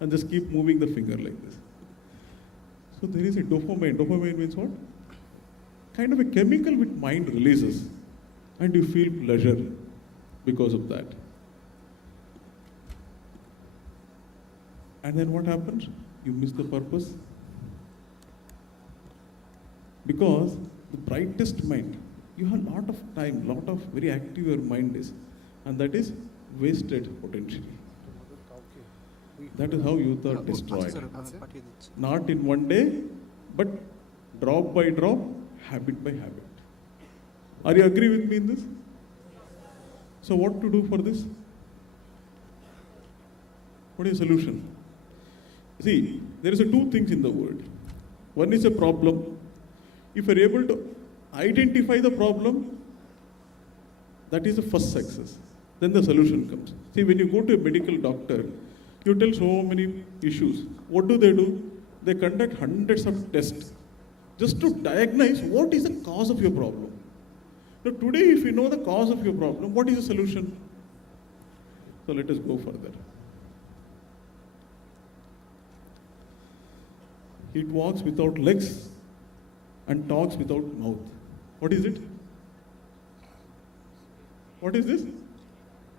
and just keep moving the finger like this. So there is a dopamine. Dopamine means what? Kind of a chemical which mind releases, and you feel pleasure because of that. And then what happens? You miss the purpose. Because the brightest mind, you have a lot of time, lot of very active your mind is, and that is wasted potentially. That is how youth are destroyed. Not in one day, but drop by drop, habit by habit. Are you agree with me in this? So what to do for this? What is the solution? See, there is two things in the world. One is a problem. If you are able to identify the problem, that is the first success. Then the solution comes. See, when you go to a medical doctor, you tell so many issues. What do? They conduct hundreds of tests just to diagnose what is the cause of your problem. Now today, if you know the cause of your problem, what is the solution? So let us go further. It walks without legs and talks without mouth. What is it? What is this?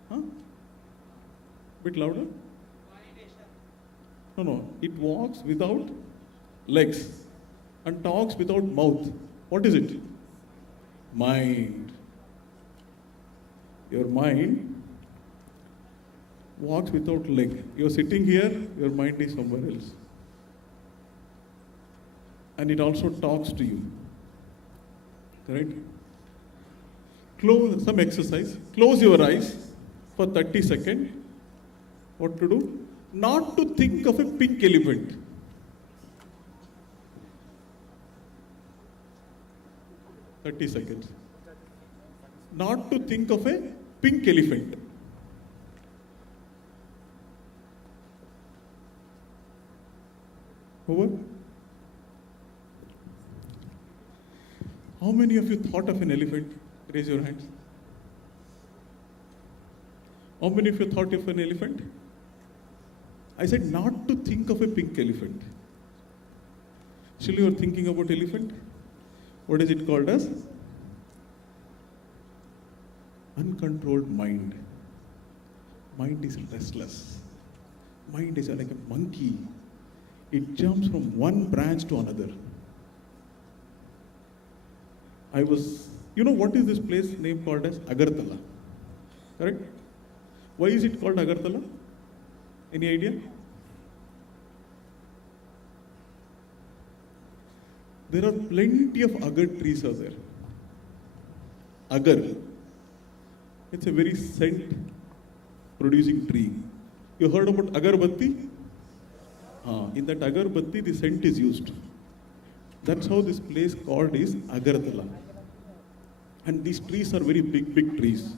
Huh? Bit louder. No. It walks without legs and talks without mouth. What is it? Mind. Your mind walks without leg. You are sitting here, your mind is somewhere else. And it also talks to you. Correct? Close some exercise. Close your eyes for 30 seconds. What to do? Not to think of a pink elephant. "30 seconds. Not to think of a pink elephant. Over? How many of you thought of an elephant? Raise your hands. How many of you thought of an elephant? I said not to think of a pink elephant. Still you are thinking about elephant? What is it called as? Uncontrolled mind. Mind is restless. Mind is like a monkey. It jumps from one branch to another. You know what is this place name called as Agartala? Correct? Why is it called Agartala? Any idea? There are plenty of agar trees out there. Agar. It's a very scent producing tree. You heard about agarbatti? In that agarbatti, the scent is used. That's how this place called is Agartala. And these trees are very big trees.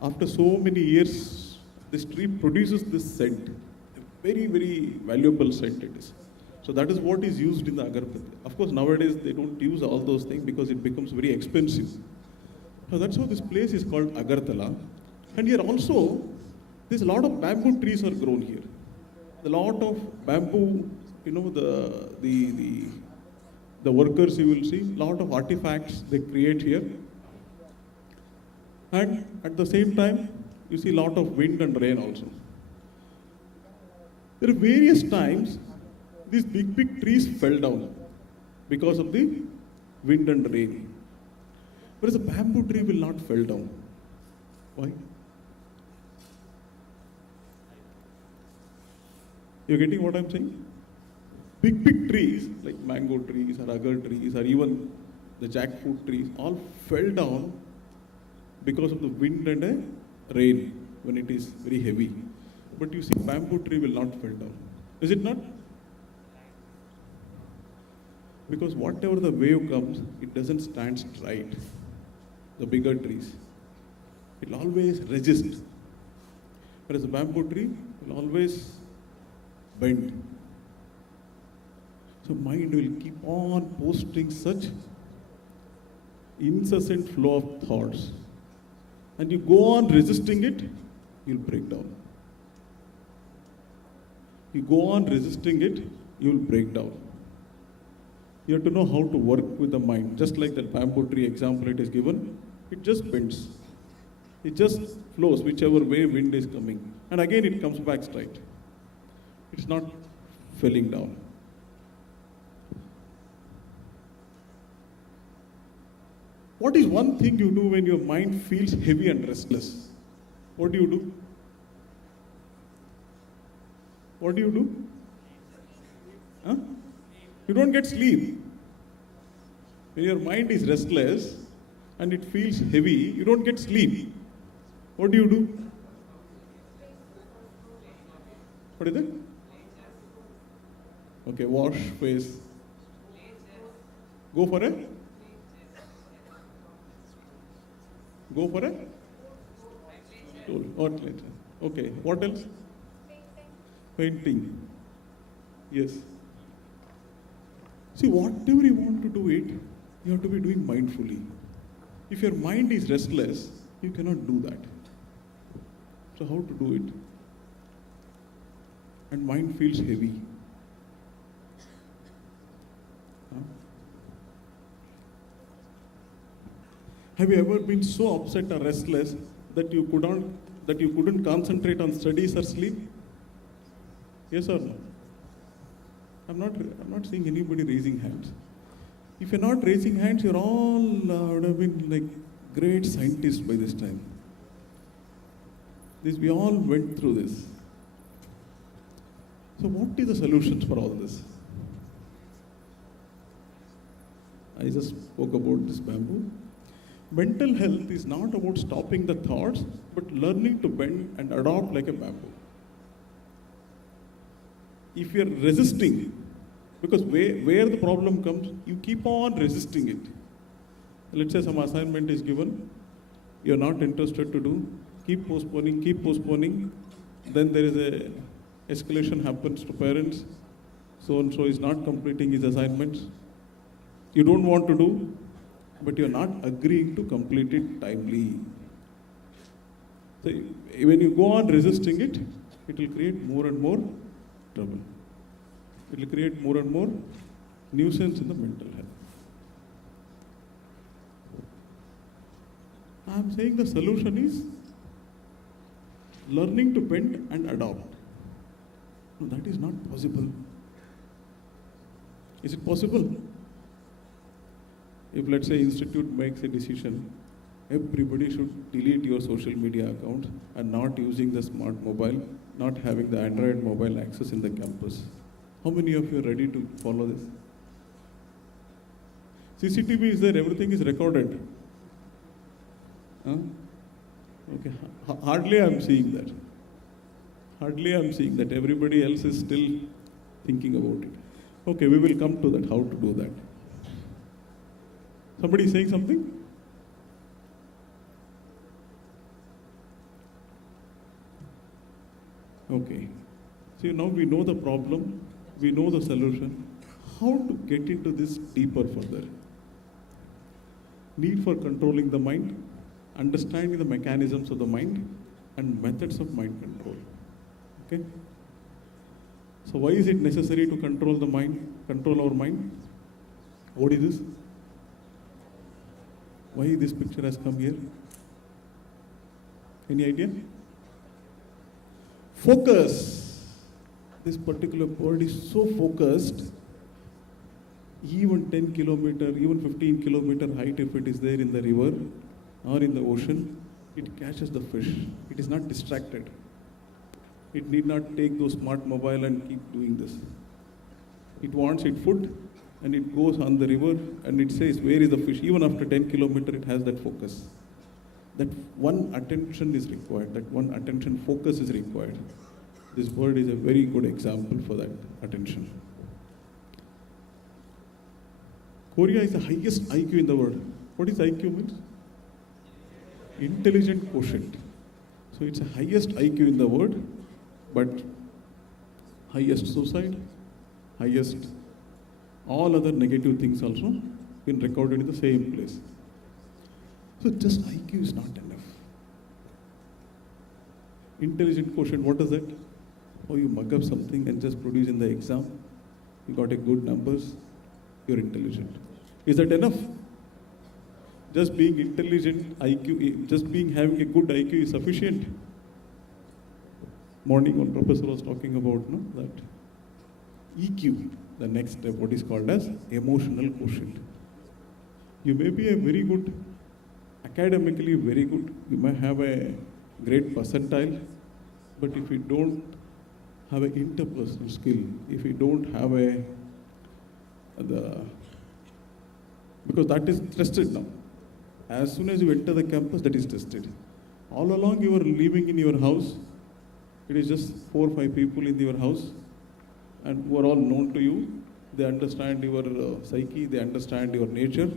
After so many years, this tree produces this scent. A very, very valuable scent it is. So that is what is used in the agarbatti. Of course, nowadays they don't use all those things because it becomes very expensive. So that's how this place is called Agartala. And here also, there's a lot of bamboo trees are grown here. A lot of bamboo, the workers you will see, lot of artifacts they create here. And at the same time, you see a lot of wind and rain also. There are various times these big trees fell down because of the wind and rain. Whereas a bamboo tree will not fall down. Why? You're getting what I'm saying? Big trees like mango trees or agar trees or even the jackfruit trees all fell down because of the wind and rain when it is very heavy. But you see, bamboo tree will not fall down. Is it not? Because whatever the wave comes, it doesn't stand straight. The bigger trees, it will always resist. Whereas the bamboo tree will always bend. So mind will keep on posting such incessant flow of thoughts. And you go on resisting it, you'll break down. You go on resisting it, you will break down. You have to know how to work with the mind. Just like that bamboo tree example it is given, it just bends. It just flows whichever way wind is coming. And again it comes back straight. It's not falling down. What is one thing you do when your mind feels heavy and restless? What do you do? What do you do? Huh? You don't get sleep. When your mind is restless and it feels heavy, you don't get sleep. What do you do? What is it? Okay, wash face. Go for a? Go for a? Or later. Okay, what else? Painting. Yes. See, whatever you want to do it, you have to be doing mindfully. If your mind is restless, you cannot do that. So how to do it? And mind feels heavy. Huh? Have you ever been so upset or restless that you couldn't concentrate on studies or sleep? Yes or no? I'm not seeing anybody raising hands. If you're not raising hands, you're all would have been like great scientists by this time. We all went through this. So what is the solutions for all this? I just spoke about this bamboo. Mental health is not about stopping the thoughts, but learning to bend and adopt like a bamboo. If you're resisting, because where the problem comes, you keep on resisting it. Let's say some assignment is given, you're not interested to do, keep postponing, then there is a escalation happens to parents, so-and-so is not completing his assignments. You don't want to do, but you're not agreeing to complete it timely. So when you go on resisting it, it will create more and more trouble. It will create more and more nuisance in the mental health. I'm saying the solution is learning to bend and adopt. No, that is not possible. Is it possible? If let's say institute makes a decision, everybody should delete your social media account and not using the smart mobile, not having the Android mobile access in the campus. How many of you are ready to follow this? CCTV is there, everything is recorded. Huh? Okay, hardly I'm seeing that. Hardly I'm seeing that. Everybody else is still thinking about it. Okay, we will come to that, how to do that. Somebody is saying something? Okay. See, now we know the problem, we know the solution. How to get into this deeper further? Need for controlling the mind, understanding the mechanisms of the mind, and methods of mind control. Okay? So why is it necessary to control the mind, control our mind? What is this? Why this picture has come here? Any idea? Focus. This particular bird is so focused, even 10 kilometer, even 15 kilometer height, if it is there in the river or in the ocean, it catches the fish. It is not distracted. It need not take those smart mobile and keep doing this. It wants its food and it goes on the river and it says, where is the fish? Even after 10 kilometer, it has that focus. That one attention is required, that one attention focus is required. This bird is a very good example for that attention. Korea is the highest IQ in the world. What is IQ means? Intelligent quotient. So it's the highest IQ in the world, but highest suicide, highest all other negative things also been recorded in the same place. So just IQ is not enough. Intelligent quotient, what is that? or you mug up something and just produce in the exam, you got a good numbers, you're intelligent. Is that enough? Just being intelligent, IQ, just being having a good IQ is sufficient. Morning, one professor was talking about that EQ, the next step, what is called as emotional quotient. You may be a very good, academically very good, you may have a great percentile, but if you don't have an interpersonal skill, if you don't have because that is tested now. As soon as you enter the campus, that is tested. All along you are living in your house, it is just 4 or 5 people in your house, and who are all known to you. They understand your psyche, they understand your nature.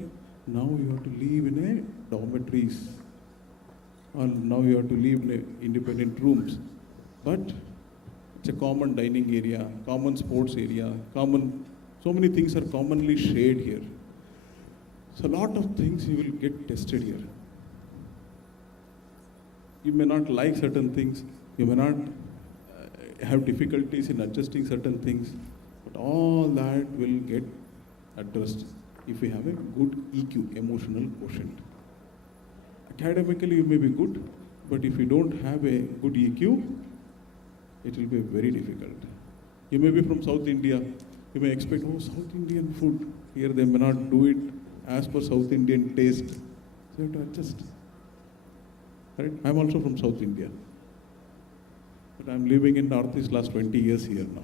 Now you have to live in a dormitories, or now you have to live in independent rooms. But it's a common dining area, common sports area, so many things are commonly shared here. So a lot of things you will get tested here. You may not like certain things, you may not have difficulties in adjusting certain things, but all that will get addressed if you have a good EQ, emotional quotient. Academically you may be good, but if you don't have a good EQ, it will be very difficult. You may be from South India, you may expect, South Indian food. Here they may not do it as per South Indian taste. So you have to adjust. Right? I'm also from South India. But I'm living in Northeast last 20 years here now.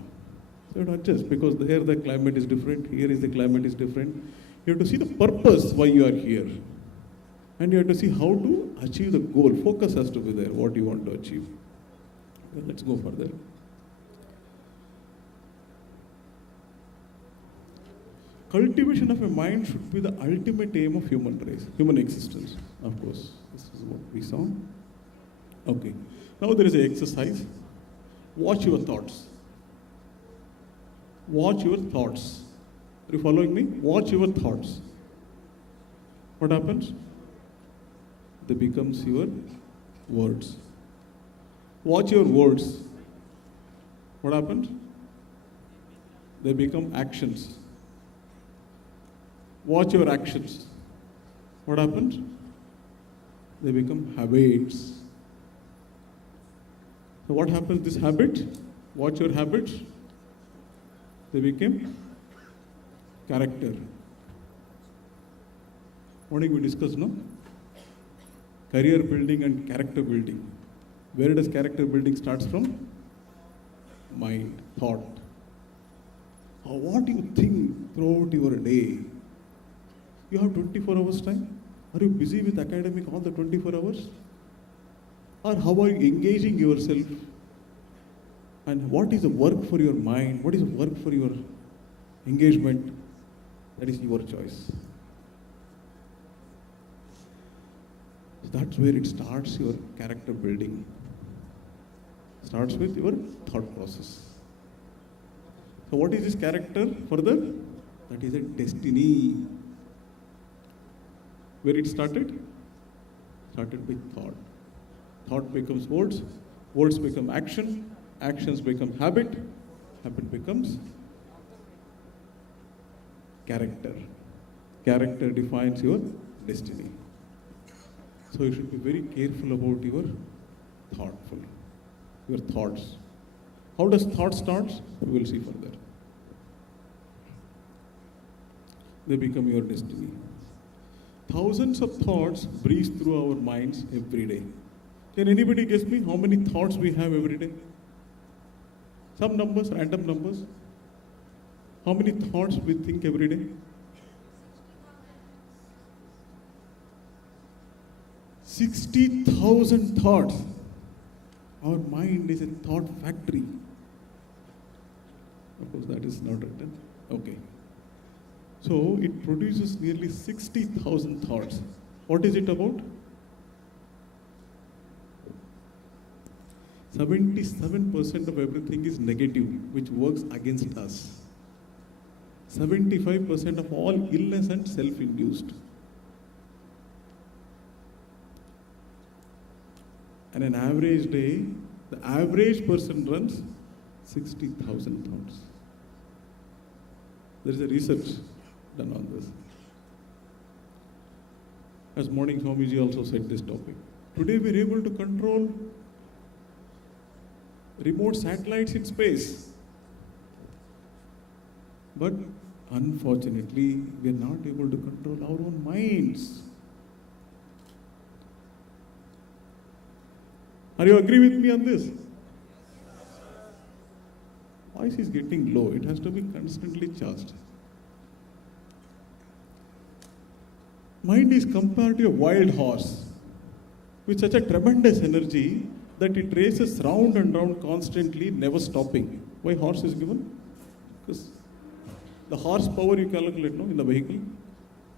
So you have to adjust because there the climate is different, here is the climate is different. You have to see the purpose why you are here. And you have to see how to achieve the goal. Focus has to be there, what you want to achieve. Well, let's go further. Cultivation of a mind should be the ultimate aim of human race, human existence. Of course, this is what we saw. Okay, now there is an exercise. Watch your thoughts. Watch your thoughts. Are you following me? Watch your thoughts. What happens? They becomes your words. Watch your words. What happens? They become actions. Watch your actions. What happens? They become habits. So what happens this habit? Watch your habits. They became character. Morning we discussed, no? Career building and character building. Where does character building starts from? Mind, thought. What do you think throughout your day? You have 24 hours time? Are you busy with academic all the 24 hours? Or how are you engaging yourself? And what is the work for your mind? What is the work for your engagement? That is your choice. So that's where it starts, your character building. Starts with your thought process. So what is this character further? That is a destiny. Where it started? Started with thought. Thought becomes words, words become action, actions become habit, habit becomes character. Character defines your destiny. So you should be very careful about your thoughts. How does thought start? We will see further. They become your destiny. Thousands of thoughts breeze through our minds every day. Can anybody guess me how many thoughts we have every day? Some numbers, random numbers. How many thoughts we think every day? 60,000 thoughts. Our mind is a thought factory. Of course, that is not written. Okay. So it produces nearly 60,000 thoughts. What is it about? 77% of everything is negative, which works against us. 75% of all illness and self-induced. And an average day, the average person runs 60,000 thoughts. There is a research done on this. As morning Swamiji also said this topic. Today we are able to control remote satellites in space. But unfortunately, we are not able to control our own minds. Are you agree with me on this? Voice is getting low. It has to be constantly charged. Mind is compared to a wild horse with such a tremendous energy that it races round and round constantly, never stopping. Why horse is given? Because the horsepower you calculate in the vehicle,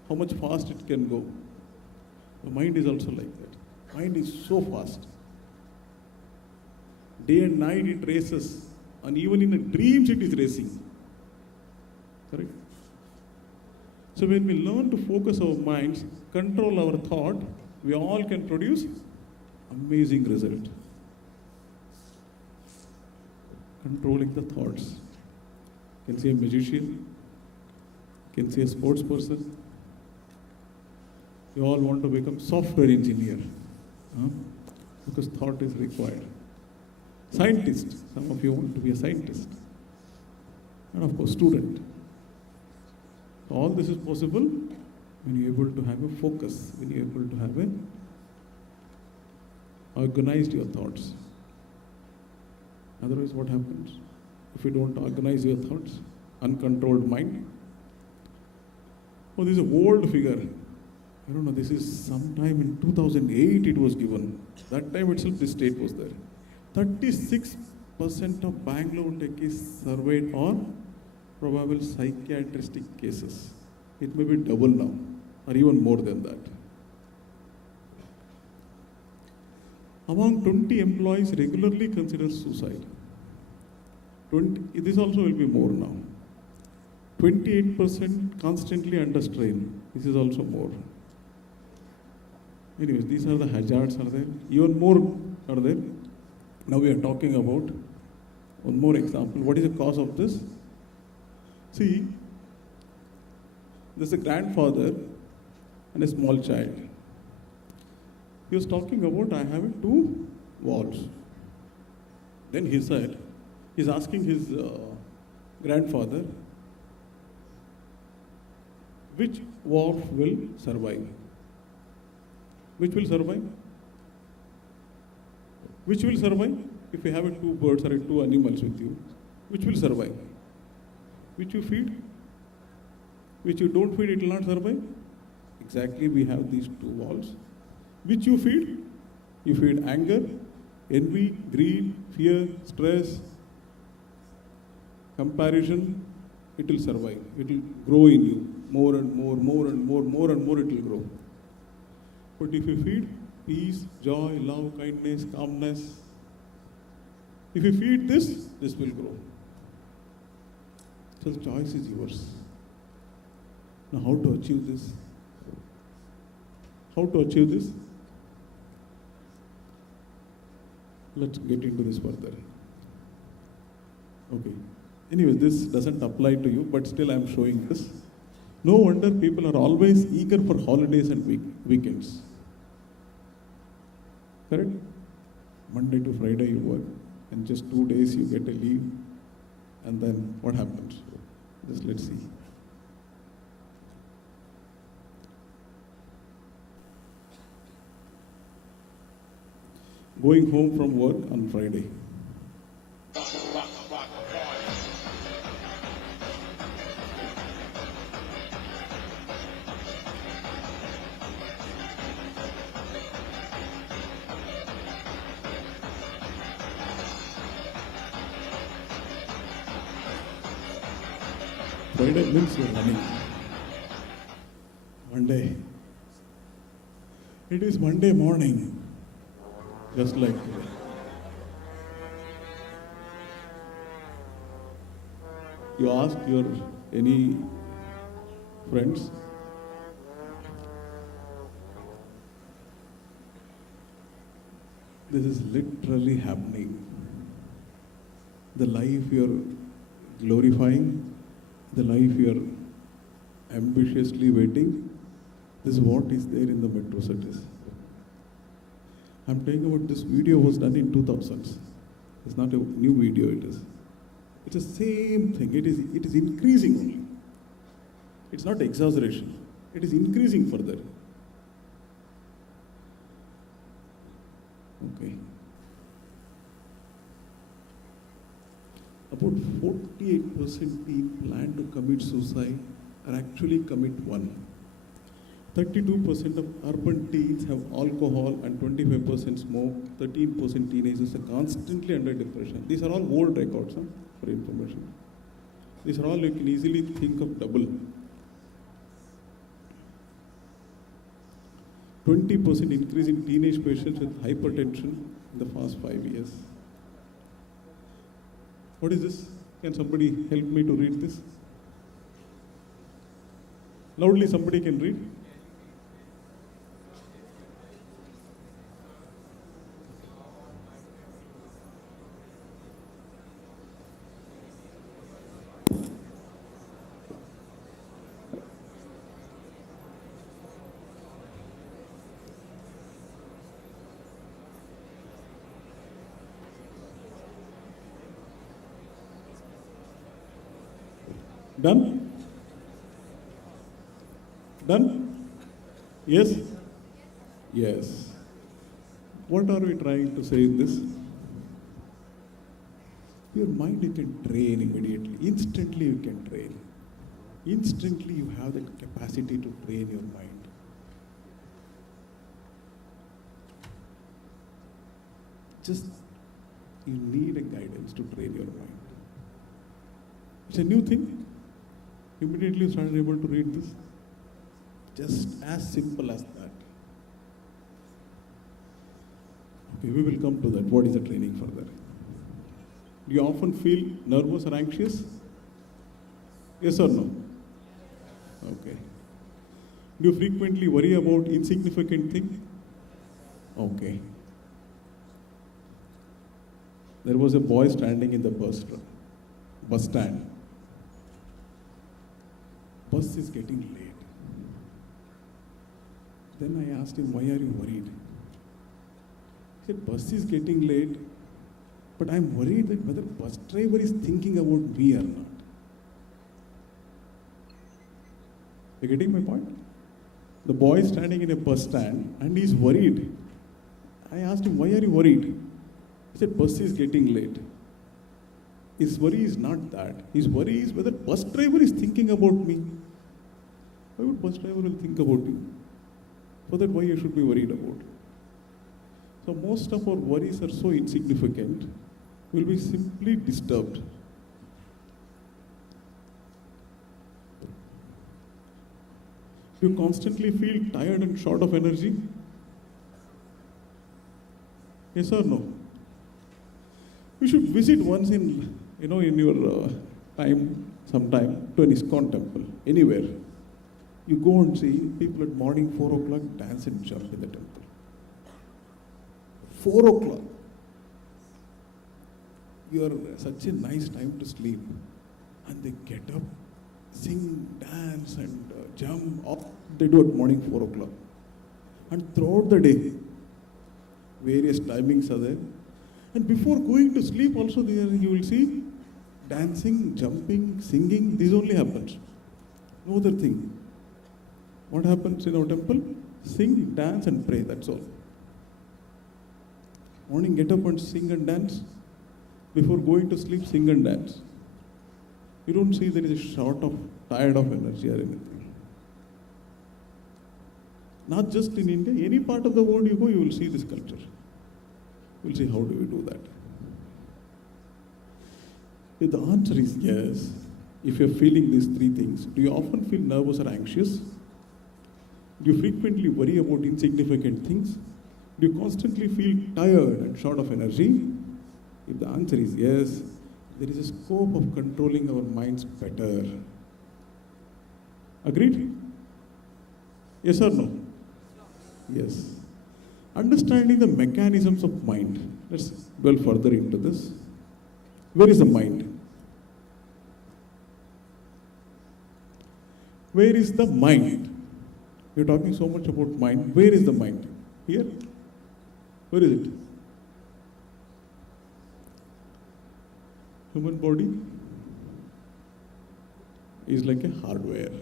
how much fast it can go. The mind is also like that. Mind is so fast. Day and night it races, and even in the dreams it is racing. Correct? So when we learn to focus our minds, control our thought, we all can produce amazing result. Controlling the thoughts. You can see a magician, you can see a sports person. You all want to become software engineer, because thought is required. Scientist, some of you want to be a scientist. And of course, student. All this is possible when you're able to have a focus, when you're able to have organized your thoughts. Otherwise, what happens? If you don't organize your thoughts, uncontrolled mind. Oh, this is an old figure. I don't know, this is sometime in 2008 it was given. That time itself this state was there. 36% of Bangalore techies surveyed on probable psychiatric cases. It may be double now, or even more than that. Among 20 employees regularly consider suicide. This also will be more now. 28% constantly under strain. This is also more. Anyways, these are the hazards are there. Even more are there. Now we are talking about one more example. What is the cause of this? See, there's a grandfather and a small child. He was talking about, I have two walls. Then he said, he's asking his grandfather, which wall will survive? Which will survive? Which will survive? If you have two birds or two animals with you, which will survive? Which you feed? Which you don't feed, it will not survive? Exactly, we have these two walls. Which you feed? You feed anger, envy, greed, fear, stress, comparison, it will survive. It will grow in you. More and more, more and more, more and more it will grow. But if you feed peace, joy, love, kindness, calmness, if you feed this, this will grow. So the choice is yours. Now how to achieve this? How to achieve this? Let's get into this further. Okay. Anyway, this doesn't apply to you, but still I'm showing this. No wonder people are always eager for holidays and weekends. Correct? Monday to Friday you work, and just 2 days you get a leave, and then what happens? Just let's see. Going home from work on Friday. Friday means you're running. Monday. It is Monday morning. Just like today. You ask your any friends, this is literally happening. the life you're glorifying, the life you're ambitiously waiting, this is what is there in the metro cities. I'm telling about this video was done in 2000s. It's not a new video, it is. It's the same thing, it is increasing only. It's not exaggeration, it is increasing further. Okay. About 48% people plan to commit suicide or actually commit one. 32% of urban teens have alcohol and 25% smoke. 13% teenagers are constantly under depression. These are all old records, for information. These are all you can easily think of double. 20% increase in teenage patients with hypertension in the past 5 years. What is this? Can somebody help me to read this? Loudly, somebody can read. Done? Done? Yes? Yes. What are we trying to say in this? Your mind you can train immediately. Instantly you can train. Instantly you have the capacity to train your mind. Just you need a guidance to train your mind. It's a new thing. Immediately you started able to read this. Just as simple as that. Okay, we will come to that. What is the training further? Do you often feel nervous or anxious? Yes or no? Okay. Do you frequently worry about insignificant things? Okay. There was a boy standing in the bus stand. Bus is getting late. Then I asked him, why are you worried? He said, bus is getting late, but I'm worried that whether bus driver is thinking about me or not. You getting my point? The boy is standing in a bus stand and he's worried. I asked him, why are you worried? He said, bus is getting late. His worry is not that. His worry is whether bus driver is thinking about me. Why would bus driver will think about you? For that, why you should be worried about? So most of our worries are so insignificant, we'll be simply disturbed. You constantly feel tired and short of energy? Yes or no? You should visit once in your sometime to an ISKCON temple, anywhere. You go and see people at morning 4 o'clock dance and jump in the temple. 4 o'clock. You are such a nice time to sleep. And they get up, sing, dance and jump. All they do at morning 4 o'clock. And throughout the day, various timings are there. And before going to sleep also there you will see dancing, jumping, singing. This only happens. No other thing. What happens in our temple? Sing, dance and pray, that's all. Morning get up and sing and dance. Before going to sleep, sing and dance. You don't see there is a short of, tired of energy or anything. Not just in India, any part of the world you go, you will see this culture. We'll see how do we do that. If the answer is yes, if you're feeling these three things, do you often feel nervous or anxious? Do you frequently worry about insignificant things? Do you constantly feel tired and short of energy? If the answer is yes, there is a scope of controlling our minds better. Agreed? Yes or no? Yes. Understanding the mechanisms of mind. Let's dwell further into this. Where is the mind? Where is the mind? We're talking so much about mind. Where is the mind? Here? Where is it? Human body is like a hardware.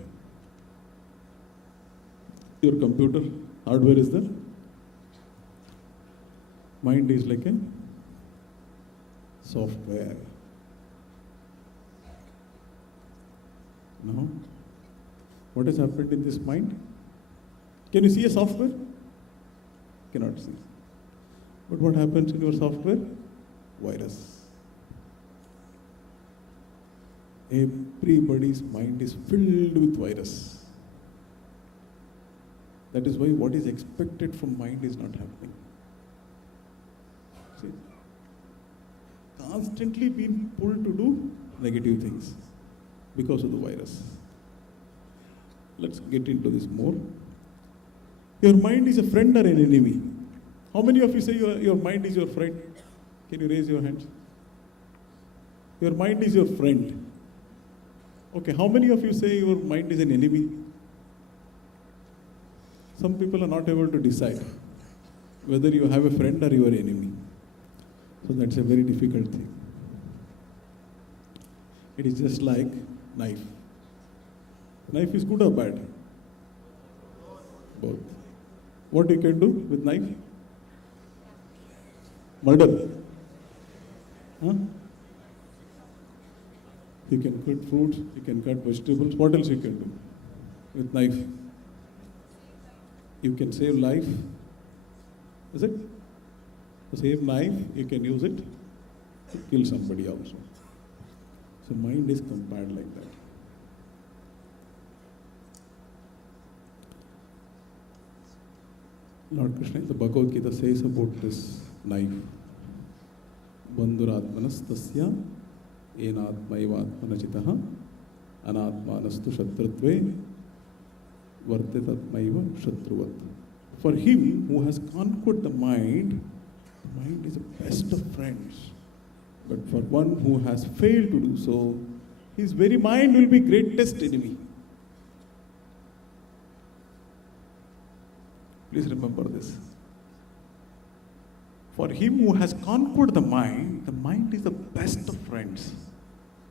Your computer, hardware is there. Mind is like a software. Now, what has happened in this mind? Can you see a software? Cannot see. But what happens in your software? Virus. Everybody's mind is filled with virus. That is why what is expected from mind is not happening. See? Constantly being pulled to do negative things because of the virus. Let's get into this more. Your mind is a friend or an enemy? How many of you say your mind is your friend? Can you raise your hands? Your mind is your friend. Okay, how many of you say your mind is an enemy? Some people are not able to decide whether you have a friend or you are an enemy. So that's a very difficult thing. It is just like knife. Knife is good or bad? Both. What you can do with knife? Murder. Huh? You can cut fruits, you can cut vegetables. What else you can do with knife? You can save life. Is it? The same knife, you can use it to kill somebody also. So mind is compared like that. Lord Krishna in the Bhagavad Gita says about this knife. Bandhuratmanas tasya enatmaivatmanachitaha anatmanastu shatrutve vartitatmaiva shatruvat. For him who has conquered the mind is the best of friends. But for one who has failed to do so, his very mind will be greatest enemy. Please remember this. For him who has conquered the mind is the best of friends.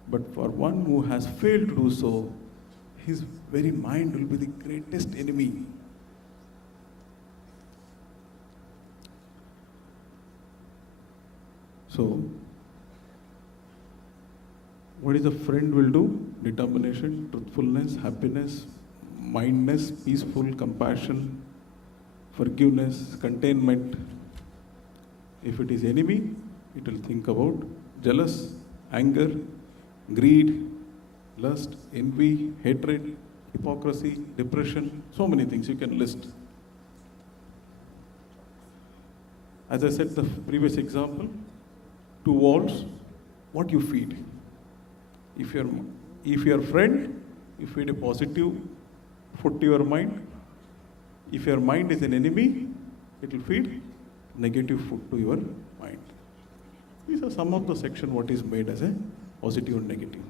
But for one who has failed to do so, his very mind will be the greatest enemy. So, what is a friend will do? Determination, truthfulness, happiness, mindness, peaceful, compassion, forgiveness, containment. If it is enemy, it will think about jealous, anger, greed, lust, envy, hatred, hypocrisy, depression, so many things you can list. As I said the previous example, two walls, what you feed. If your friend, you feed a positive food to your mind. If your mind is an enemy, it will feed negative food to your mind. These are some of the section what is made as a positive and negative.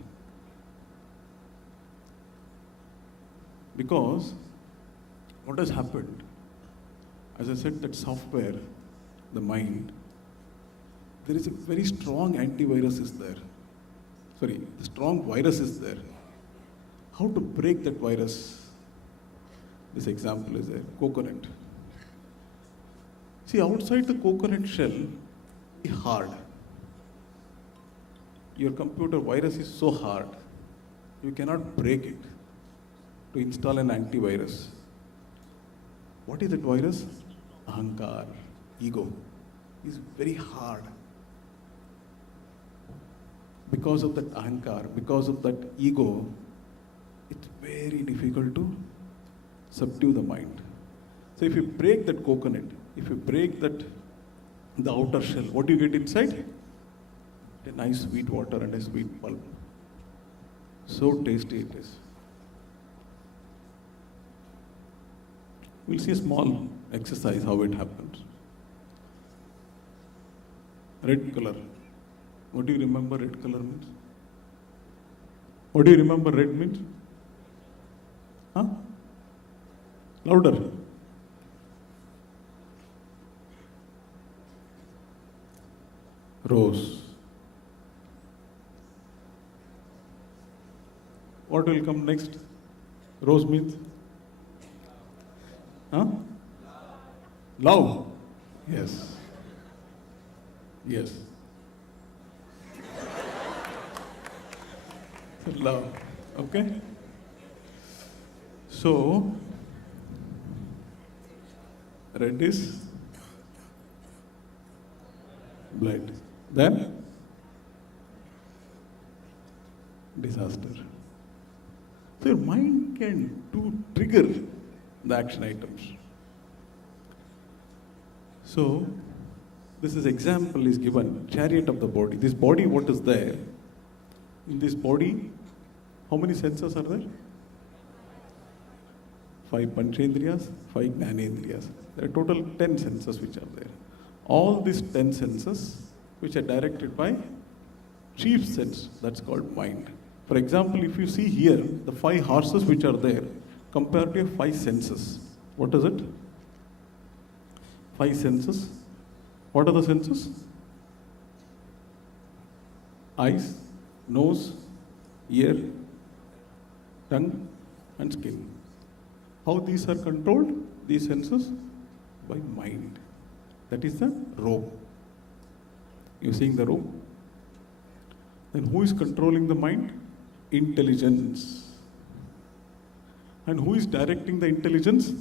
Because what has happened, as I said, that software, the mind, there is a very strong antivirus is there. Sorry, the strong virus is there. How to break that virus? This example is a coconut. See, outside the coconut shell is hard. Your computer virus is so hard, you cannot break it to install an antivirus. What is that virus? Ahankar, ego, is very hard. Because of that ahankar, because of that ego, it's very difficult to subdue the mind. So if you break that coconut, if you break that, the outer shell, what do you get inside? A nice sweet water and a sweet pulp. So tasty it is. We'll see a small exercise how it happens. Red color. What do you remember red color means? What do you remember red means? Huh? Louder. Rose. What will come next? Rose means? Huh? Love. Yes. Yes. Love. Okay? So, red is blood. Then, disaster. So, your mind can trigger the action items. So, this is example is given, chariot of the body. This body, what is there? In this body, how many senses are there? 5 Panchendriyas, 5 Jnanendriyas. There are total 10 senses which are there. All these 10 senses which are directed by chief sense, that's called mind. For example, if you see here, the 5 horses which are there, compared to 5 senses. What is it? 5 senses. What are the senses? Eyes, nose, ear, tongue, and skin. How these are controlled? These senses? By mind. That is the rope. You seeing the rope? Then who is controlling the mind? Intelligence. And who is directing the intelligence?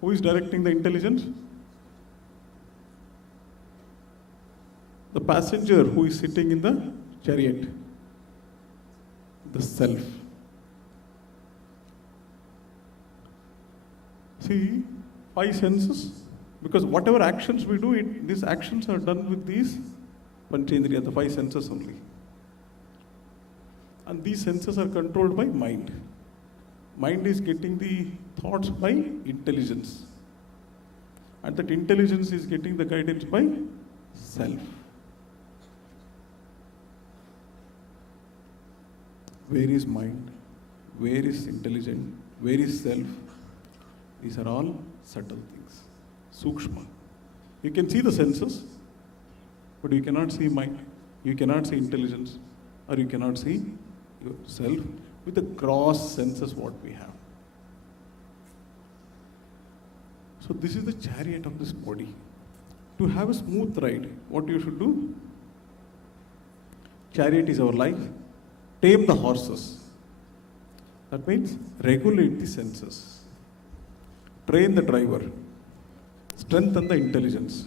Who is directing the intelligence? The passenger who is sitting in the chariot. The self. See, 5 senses, because whatever actions we do, these actions are done with these Panchendriya, the 5 senses only. And these senses are controlled by mind. Mind is getting the thoughts by intelligence. And that intelligence is getting the guidance by self. Where is mind? Where is intelligence? Where is self? These are all subtle things. Sukshma. You can see the senses, but you cannot see mind. You cannot see intelligence, or you cannot see yourself with the gross senses what we have. So this is the chariot of this body. To have a smooth ride, what you should do? Chariot is our life. Tame the horses. That means regulate the senses. Train the driver. Strengthen the intelligence.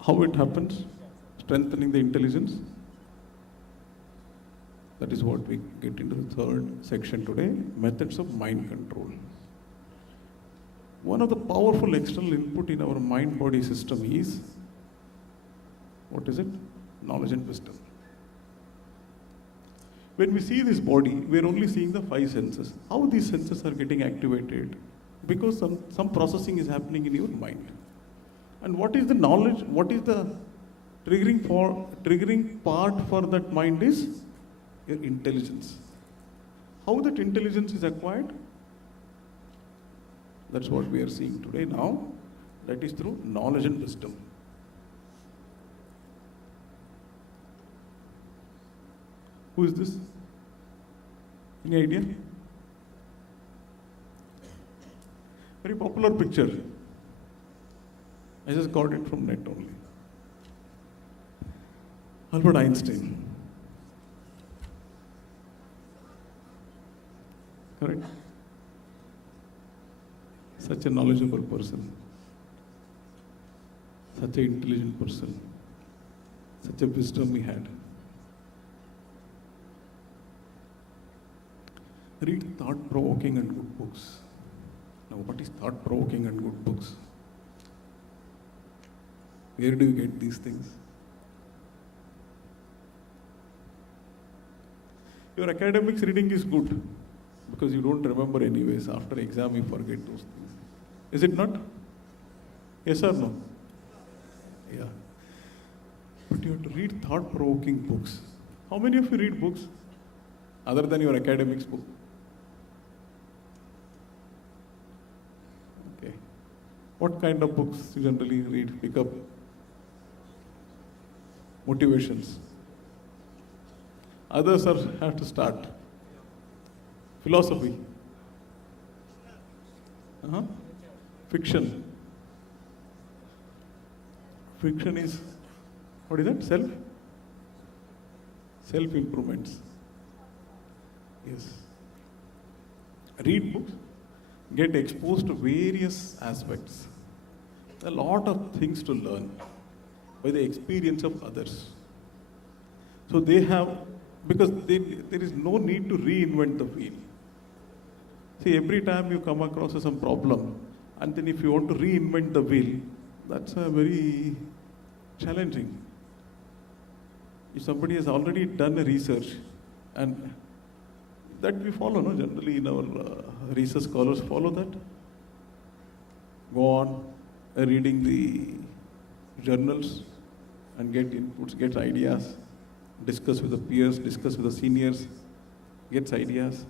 How it happens? Strengthening the intelligence. That is what we get into the third section today, methods of mind control. One of the powerful external input in our mind-body system is, what is it? Knowledge and wisdom. When we see this body, we are only seeing the 5 senses. How these senses are getting activated? Because some processing is happening in your mind. And what is the knowledge, what is the triggering part for that mind is your intelligence. How that intelligence is acquired? That's what we are seeing today now. That is through knowledge and wisdom. Who is this? Any idea? Very popular picture. I just got it from net only. Albert Einstein. Correct? Such a knowledgeable person. Such an intelligent person. Such a wisdom he had. Read thought-provoking and good books. Now, what is thought-provoking and good books? Where do you get these things? Your academics reading is good because you don't remember anyways. After exam, you forget those things. Is it not? Yes or no? Yeah. But you have to read thought-provoking books. How many of you read books other than your academics book? Okay. What kind of books you generally read, pick up? Motivations. Others have to start. Philosophy. Fiction. Fiction is, what is that? Self-improvements. Yes. Read books, get exposed to various aspects. There are a lot of things to learn by the experience of others. So because there is no need to reinvent the wheel. See, every time you come across some problem, and then if you want to reinvent the wheel, that's very challenging. If somebody has already done a research, and that we follow, no? Generally in our research scholars follow that. Go on reading the journals and get inputs, get ideas, discuss with the peers, discuss with the seniors, gets ideas.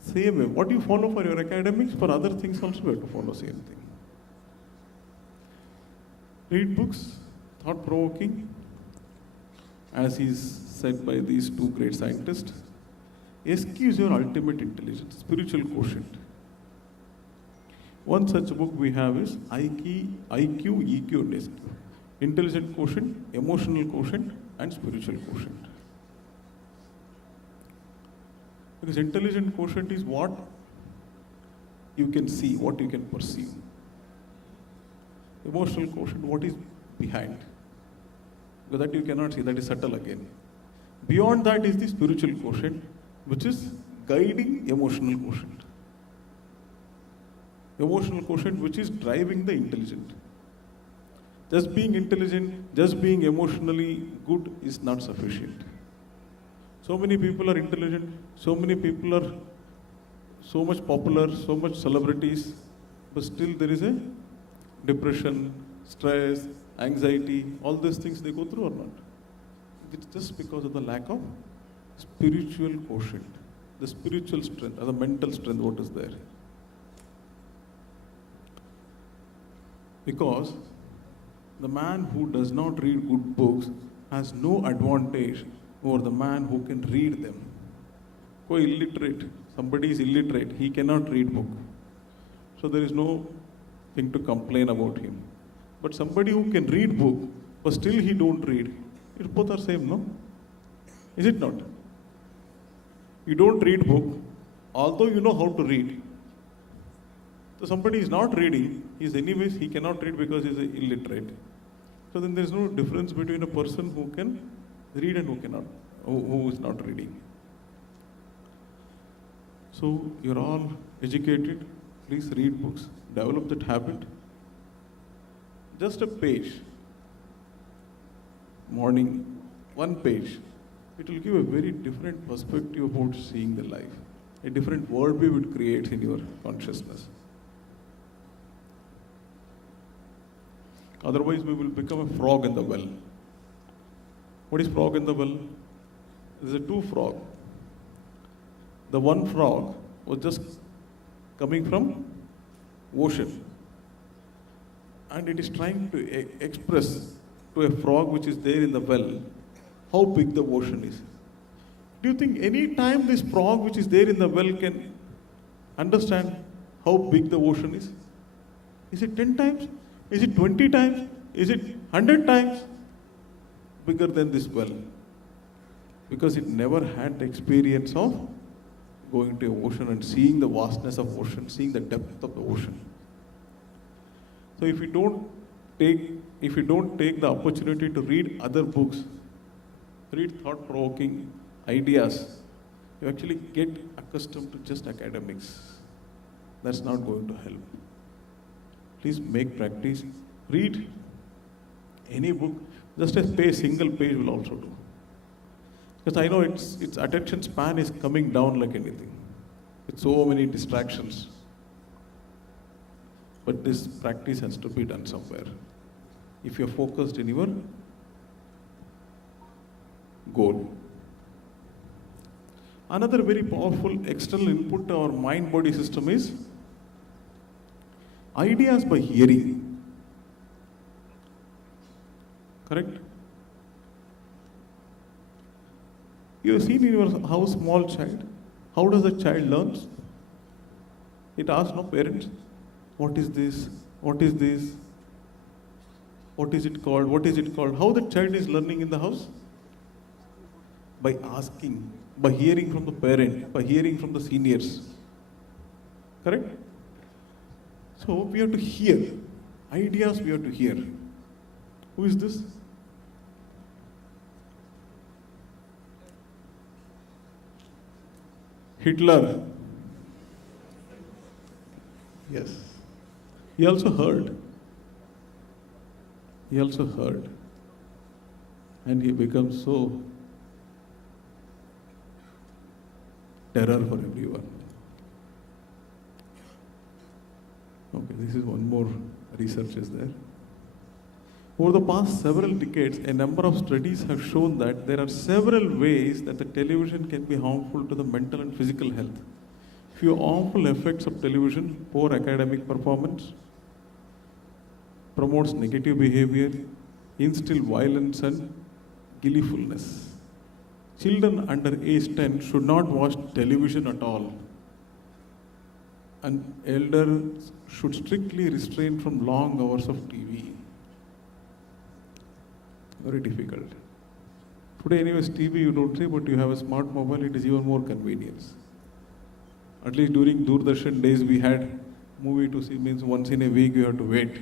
Same way, what you follow for your academics, for other things also you have to follow same thing. Read books, thought-provoking, as is said by these two great scientists. SQ is your ultimate intelligence, spiritual quotient. One such book we have is IQ, EQ, and SQ. Intelligent quotient, emotional quotient, and spiritual quotient. Because intelligent quotient is what you can see, what you can perceive. Emotional quotient, what is behind. Because that you cannot see, that is subtle again. Beyond that is the spiritual quotient, which is guiding emotional quotient. Emotional quotient which is driving the intelligent. Just being intelligent, just being emotionally good is not sufficient. So many people are intelligent, so many people are so much popular, so much celebrities, but still there is a depression, stress, anxiety, all these things they go through or not. It's just because of the lack of spiritual quotient, the spiritual strength, or the mental strength, what is there. Because the man who does not read good books has no advantage over the man who can read them. Go illiterate, somebody is illiterate, he cannot read book. So there is no thing to complain about him. But somebody who can read book, but still he don't read, it both are same, no? Is it not? You don't read book, although you know how to read. So somebody is not reading, he cannot read because he is illiterate. So then there is no difference between a person who can read and who is not reading. So you're all educated, please read books, develop that habit. Just a page, morning, one page, it will give a very different perspective about seeing the life. A different worldview it creates in your consciousness. Otherwise, we will become a frog in the well. What is frog in the well? There are two frogs. The one frog was just coming from ocean. And it is trying to express to a frog which is there in the well how big the ocean is. Do you think any time this frog which is there in the well can understand how big the ocean is? Is it 10 times? Is it 20 times? Is it 100 times bigger than this well? Because it never had the experience of going to an ocean and seeing the vastness of ocean, seeing the depth of the ocean. So if you don't take the opportunity to read other books, read thought-provoking ideas, you actually get accustomed to just academics. That's not going to help. Please make practice. Read any book. Just a single page will also do. Because I know its attention span is coming down like anything, with so many distractions. But this practice has to be done somewhere. if you're focused in your goal. Another very powerful external input to our mind-body system is ideas by hearing. Correct? You have seen in your house small child. How does a child learn? It asks no parents, what is this? What is this? What is it called? What is it called? How the child is learning in the house? By asking, by hearing from the parent, by hearing from the seniors. Correct? So we have to hear. Ideas we have to hear. Who is this? Hitler. Yes. He also heard. He also heard. And he becomes so terror for everyone. Okay, this is one more research is there. Over the past several decades, a number of studies have shown that there are several ways that the television can be harmful to the mental and physical health. Few harmful effects of television: poor academic performance, promotes negative behavior, instill violence and gleefulness. Children under age 10 should not watch television at all. And elders should strictly restrain from long hours of TV. Very difficult. Today anyways TV you don't see, but you have a smart mobile, it is even more convenience. At least during Doordarshan days we had movie to see means once in a week you have to wait.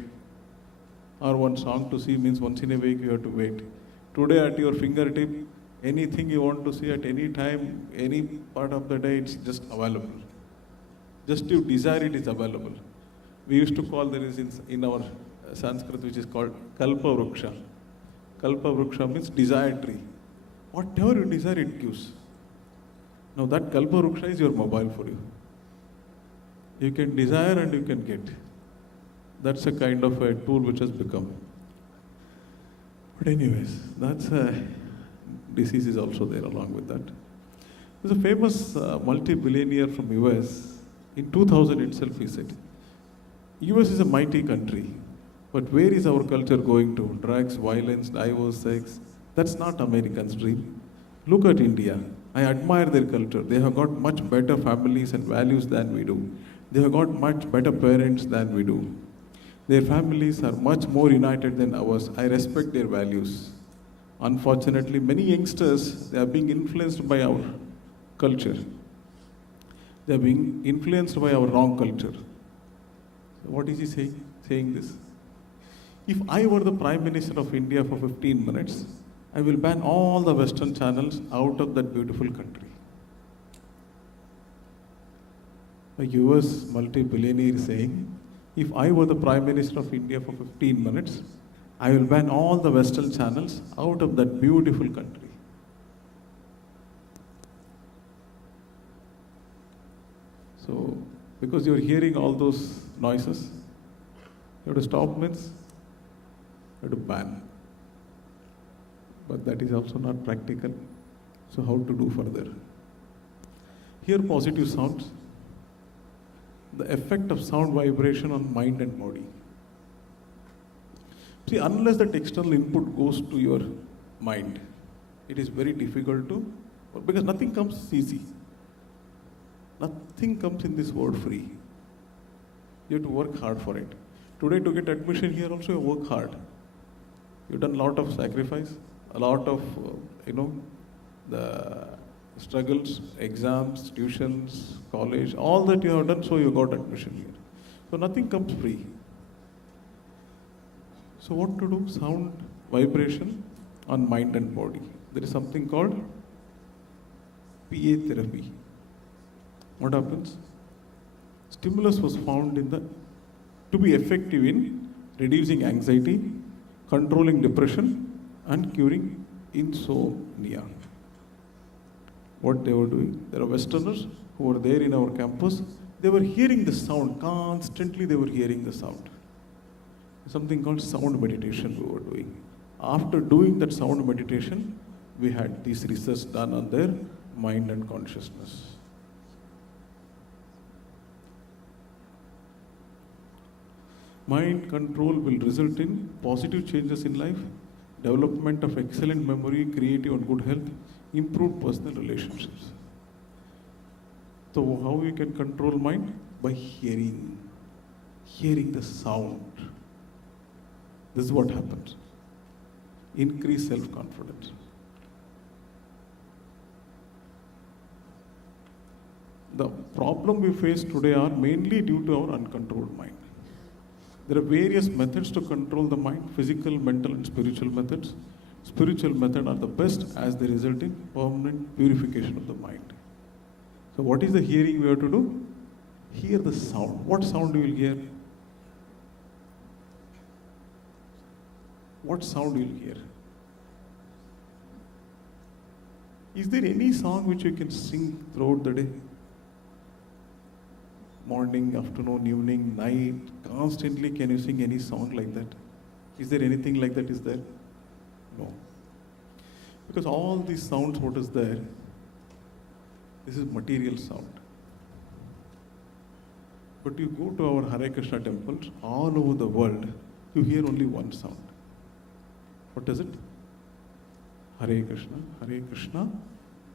Or one song to see means once in a week you have to wait. Today at your fingertip, anything you want to see at any time, any part of the day, it's just available. Just you desire it is available. We used to call, there is in our Sanskrit which is called Kalpa Vruksha. Kalpa Vruksha means desire tree. Whatever you desire it gives. Now that Kalpa Vruksha is your mobile for you. You can desire and you can get. That's a kind of a tool which has become. But anyways, that's a disease is also there along with that. There's a famous multi-billionaire from US. In 2000 itself he said, US is a mighty country, but where is our culture going to? Drugs, violence, divorce, sex. That's not Americans' dream. Look at India. I admire their culture. They have got much better families and values than we do. They have got much better parents than we do. Their families are much more united than ours. I respect their values. Unfortunately, many youngsters, they are being influenced by our culture. They are being influenced by our wrong culture. What is he saying? Saying this. If I were the Prime Minister of India for 15 minutes, I will ban all the Western channels out of that beautiful country. A US multi-billionaire is saying, if I were the Prime Minister of India for 15 minutes, I will ban all the Western channels out of that beautiful country. So, because you're hearing all those noises, you have to stop means, you have to ban. But that is also not practical. So how to do further? Hear positive sounds. The effect of sound vibration on mind and body. See, unless that external input goes to your mind, it is very difficult to, because nothing comes easy. Nothing comes in this world free. You have to work hard for it. Today to get admission here also you work hard. You've done a lot of sacrifice, a lot of, the struggles, exams, tuitions, college, all that you have done, so you got admission here. So nothing comes free. So what to do? Sound vibration on mind and body. There is something called PA therapy. What happens? Stimulus was found to be effective in reducing anxiety, controlling depression, and curing insomnia. What they were doing? There are Westerners who were there in our campus. They were hearing the sound, constantly they were hearing the sound. something called sound meditation we were doing. After doing that sound meditation, we had this research done on their mind and consciousness. Mind control will result in positive changes in life, development of excellent memory, creative and good health, improved personal relationships. So how we can control mind? By hearing the sound. This is what happens. Increase self-confidence. The problem we face today are mainly due to our uncontrolled mind. There are various methods to control the mind, physical, mental and spiritual methods. Spiritual methods are the best as they result in permanent purification of the mind. So what is the hearing we have to do? Hear the sound. What sound you will hear? What sound you will hear? Is there any song which you can sing throughout the day? Morning, afternoon, evening, night, constantly can you sing any song like that? Is there anything like that is there? No. Because all these sounds, what is there? This is material sound. But you go to our Hare Krishna temples, all over the world, you hear only one sound. What is it? Hare Krishna,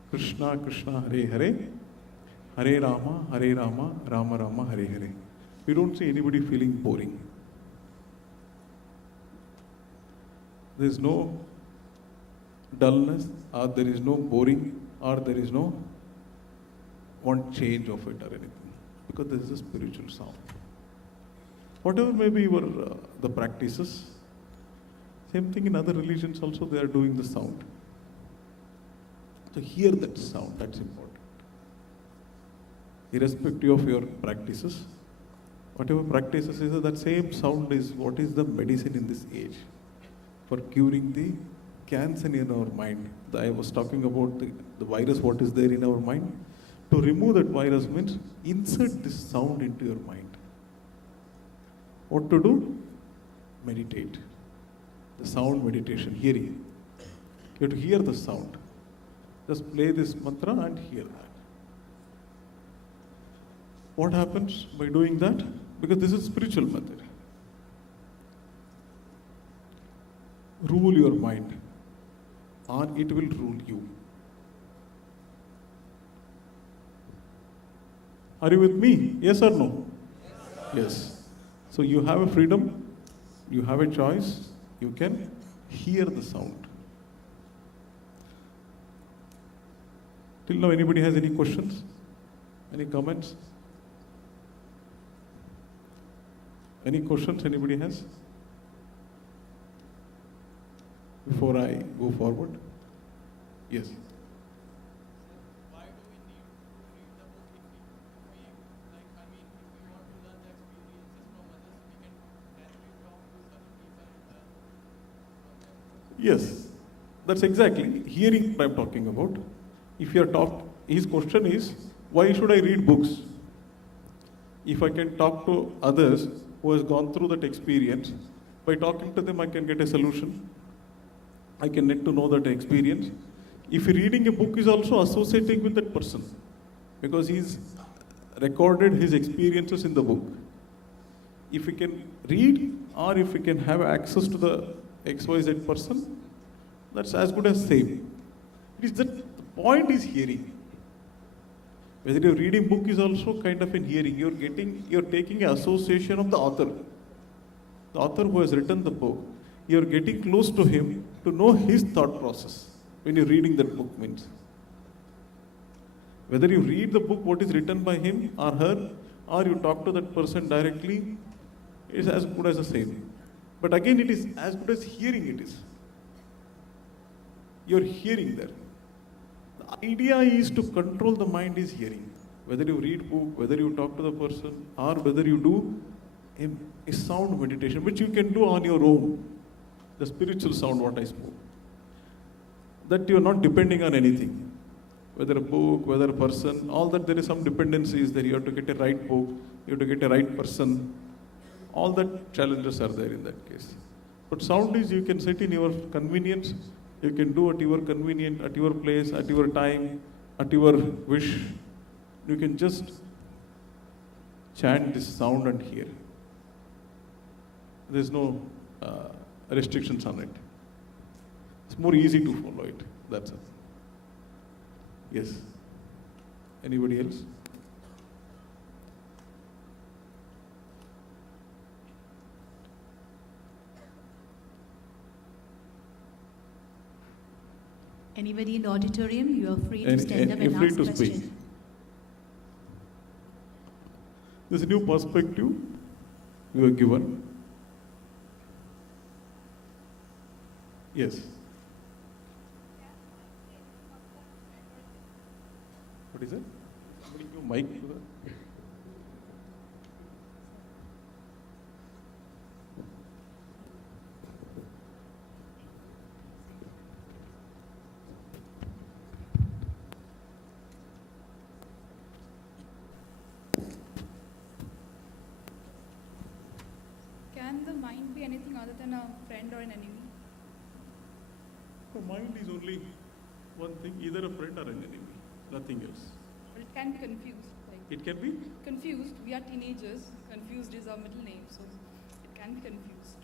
Krishna Krishna, Hare Hare, Hare Rama, Rama Rama, Hare Hare. We don't see anybody feeling boring. There is no dullness, or there is no boring, or there is no one change of it or anything. Because this is a spiritual sound. Whatever may be your the practices, same thing in other religions also they are doing the sound. So hear that sound, that's important. Irrespective of your practices, whatever practices is, that same sound is what is the medicine in this age for curing the cancer in our mind. I was talking about the virus, what is there in our mind. To remove that virus means insert this sound into your mind. What to do? Meditate. The sound meditation, hearing. You have to hear the sound. Just play this mantra and hear that. What happens by doing that? Because this is spiritual method. Rule your mind, or it will rule you. Are you with me? Yes or no? Yes. So you have a freedom, you have a choice, you can hear the sound. Till now, anybody has any questions? Any comments? Any questions anybody has? Before I go forward? Yes. Why do we need to read the book if we if we want to learn the experiences from others, can we talk to other people? Yes, that's exactly hearing I'm talking about. If you are his question is, why should I read books? If I can talk to others who has gone through that experience, by talking to them I can get a solution. I can get to know that experience. If reading a book is also associating with that person, because he's recorded his experiences in the book. If we can read, or if we can have access to the XYZ person, that's as good as same. It is that the point is hearing. Whether you're reading book is also kind of in hearing. You're taking an association of the author. The author who has written the book, you're getting close to him to know his thought process when you're reading that book means. Whether you read the book, what is written by him or her, or you talk to that person directly, is as good as the same. But again, it is as good as hearing it is. You're hearing there. The idea is to control the mind is hearing. Whether you read book, whether you talk to the person, or whether you do a sound meditation, which you can do on your own. The spiritual sound, what I spoke. That you are not depending on anything. Whether a book, whether a person, all that there is some dependencies there. You have to get a right book, you have to get a right person. All that challenges are there in that case. But sound is you can set in your convenience, you can do at your convenience, at your place, at your time, at your wish. You can just chant this sound and hear. There's no restrictions on it. It's more easy to follow it. That's it. Yes. Anybody else? Anybody in the auditorium, you are free to stand up and free ask to questions. speak. There's a new perspective you are given. Yes. What is it? Somebody give a mic to that. Can the mind be anything other than a friend or an enemy? The mind is only one thing, either a friend or an enemy, nothing else. But it can be confused. Like It can be confused. We are teenagers. Confused is our middle name, so it can be confused.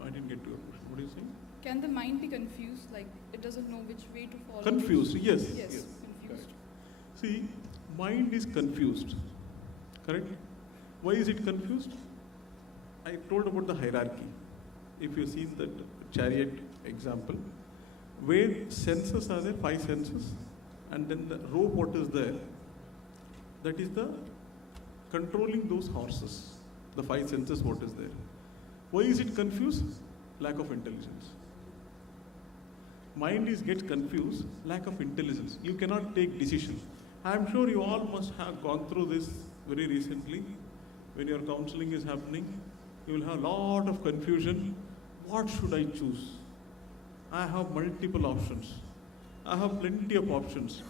I didn't get to your question. What are you saying? Can the mind be confused? Like it doesn't know which way to follow. Confused, yes. Yes, confused. Correct. See, mind is confused. Correct? Why is it confused? I told about the hierarchy. If you've seen that chariot example, where senses are there, 5 senses, and then the rope what is there, that is the controlling those horses, the 5 senses what is there. Why is it confused? Lack of intelligence. Mind is gets confused, lack of intelligence. You cannot take decision. I am sure you all must have gone through this very recently. When your counseling is happening, you will have a lot of confusion. What should I choose? I have multiple options. I have plenty of options,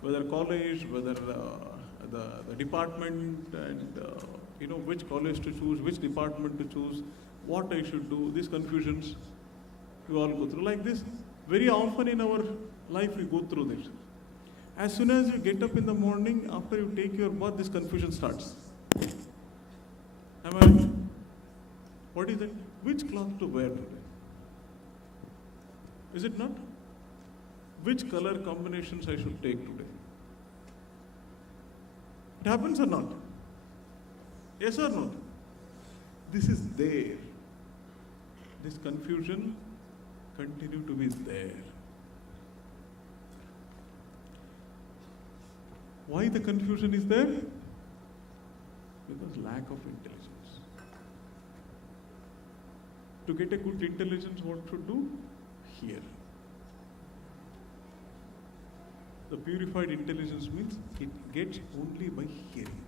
whether college, whether the department, and which college to choose, which department to choose, what I should do. These confusions you all go through like this. Very often in our life we go through this. As soon as you get up in the morning, after you take your bath, this confusion starts. Am I right? What is it? Which cloth to wear today? Is it not? Which color combinations I should take today? It happens or not? Yes or no? This is there. This confusion continue to be there. Why the confusion is there? Because lack of intelligence. To get a good intelligence, what should do? Hear. The purified intelligence means it gets only by hearing.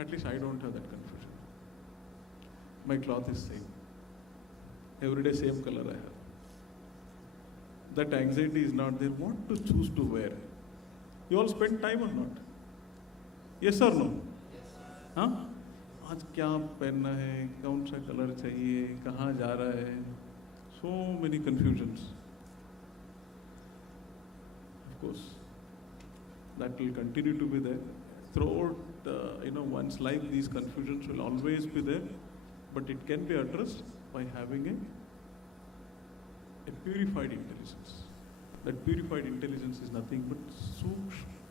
At least I don't have that confusion. My cloth is same. Every day same color I have. That anxiety is not there. What to choose to wear? You all spend time or not? Yes or no? हाँ? आज क्या पहनना है, कौन सा colour चाहिए, कहाँ जा रहा है? So many confusions. Of course, that will continue to be there. Throughout, one's life, these confusions will always be there, but it can be addressed by having a purified intelligence. That purified intelligence is nothing but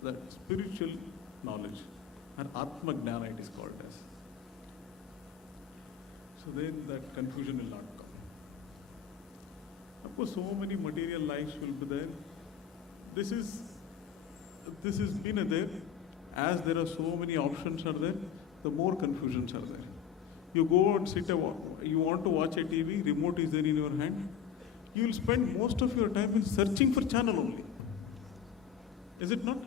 that spiritual knowledge, and Atma Gnana it is called as. So then that confusion will not come. Of course, so many material lives will be there. This has been there. As there are so many options are there, the more confusions are there. You go and you want to watch a TV, remote is there in your hand. You will spend most of your time in searching for channel only. Is it not?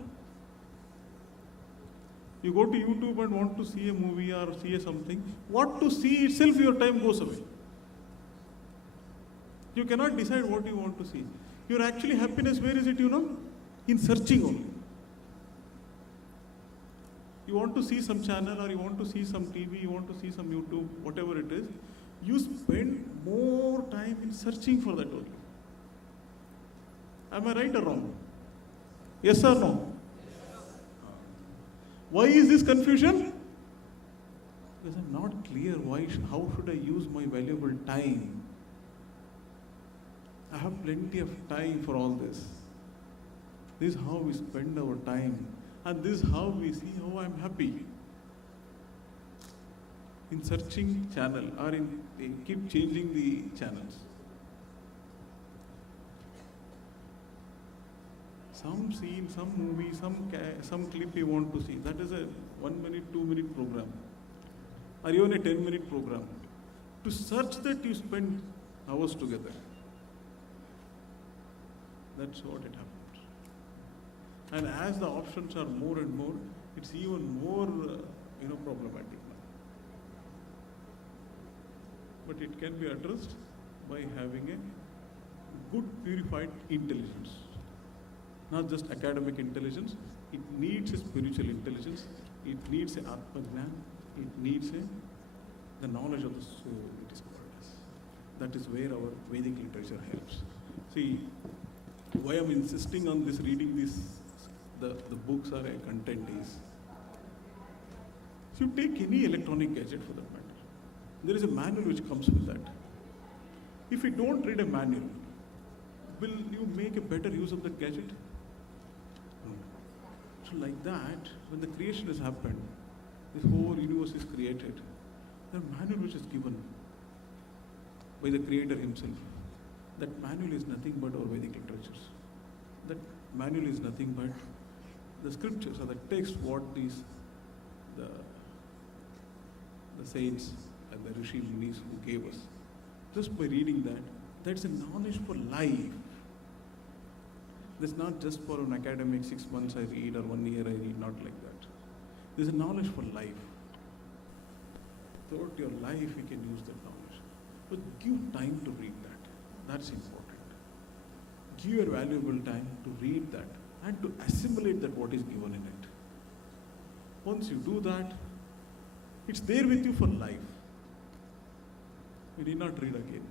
You go to YouTube and want to see a movie or see something. What to see itself, your time goes away. You cannot decide what you want to see. Your actually happiness, where is it, In searching only. You want to see some channel or you want to see some TV, you want to see some YouTube, whatever it is, you spend more time in searching for that only. Am I right or wrong? Yes or no? Why is this confusion? Because I'm not clear how should I use my valuable time. I have plenty of time for all this. This is how we spend our time. And this is how we see how I'm happy. In searching channel or they keep changing the channels. Some scene, some movie, some clip you want to see. That is a 1 minute, 2 minute program. Or even a 10-minute program. To search that you spend hours together. That's what it happens. And as the options are more and more, it's even more problematic now. But it can be addressed by having a good purified intelligence. Not just academic intelligence, it needs a spiritual intelligence, it needs a Atmajnan, it needs the knowledge of the soul, it is called as. That is where our Vedic literature helps. See, why I'm insisting on this, reading this, the books or a content is, if you take any electronic gadget for that matter, there is a manual which comes with that. If you don't read a manual, will you make a better use of that gadget? No. So like that, when the creation has happened, this whole universe is created, the manual which is given by the creator himself, that manual is nothing but our Vedic literatures. That manual is nothing but the scriptures or the text what the saints and the Rishi Munis who gave us. Just by reading that, that's a knowledge for life. That's not just for an academic 6 months I read or 1 year I read, not like that. There's a knowledge for life. Throughout your life you can use that knowledge. But give time to read that. That's important. Give your valuable time to read that and to assimilate that what is given in it. Once you do that, it's there with you for life. You need not read again.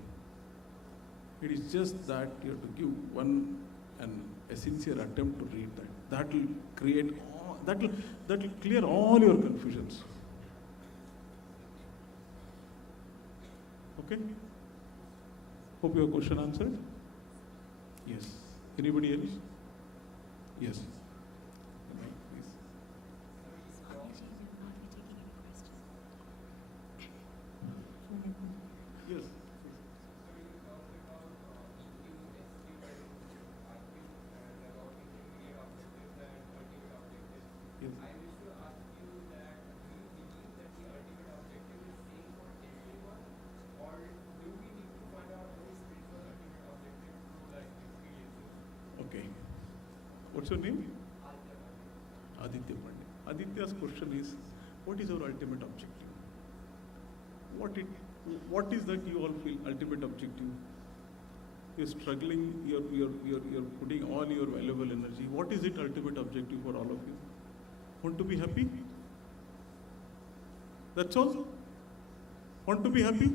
It is just that you have to give a sincere attempt to read that. That will create that will clear all your confusions. Okay? Hope your question answered? Yes. Anybody else? Yes. Please. Yes. Yes. I wish to ask you that do you believe that the ultimate objective is same for everyone, or do we need to find out our spiritual ultimate objective through life experiences? Okay. What's your name? Aditya Pandey. Aditya's question is, what is our ultimate objective? What is that you all feel ultimate objective? You're struggling, you're putting all your valuable energy. What is it ultimate objective for all of you? Want to be happy? That's all? Want to be happy?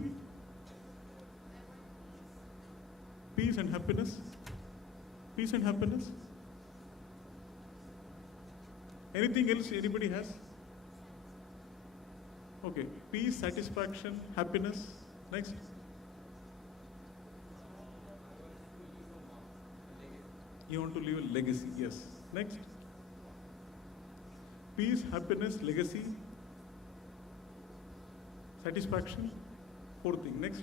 Peace and happiness? Peace and happiness? Anything else anybody has? Okay, peace, satisfaction, happiness. Next. You want to leave a legacy, yes. Next. Peace, happiness, legacy, satisfaction. Fourth thing, next.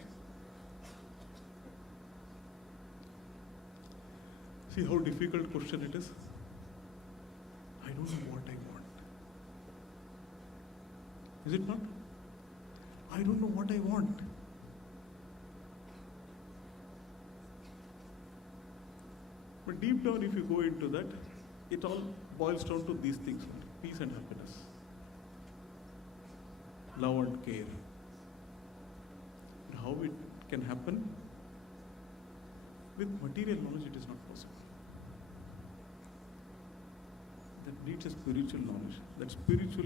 See how difficult question it is? I don't know what I want. Is it not? I don't know what I want. But deep down, if you go into that, it all boils down to these things only. Peace and happiness. Love and care. But how it can happen? With material knowledge, it is not possible. That needs a spiritual knowledge. That spiritual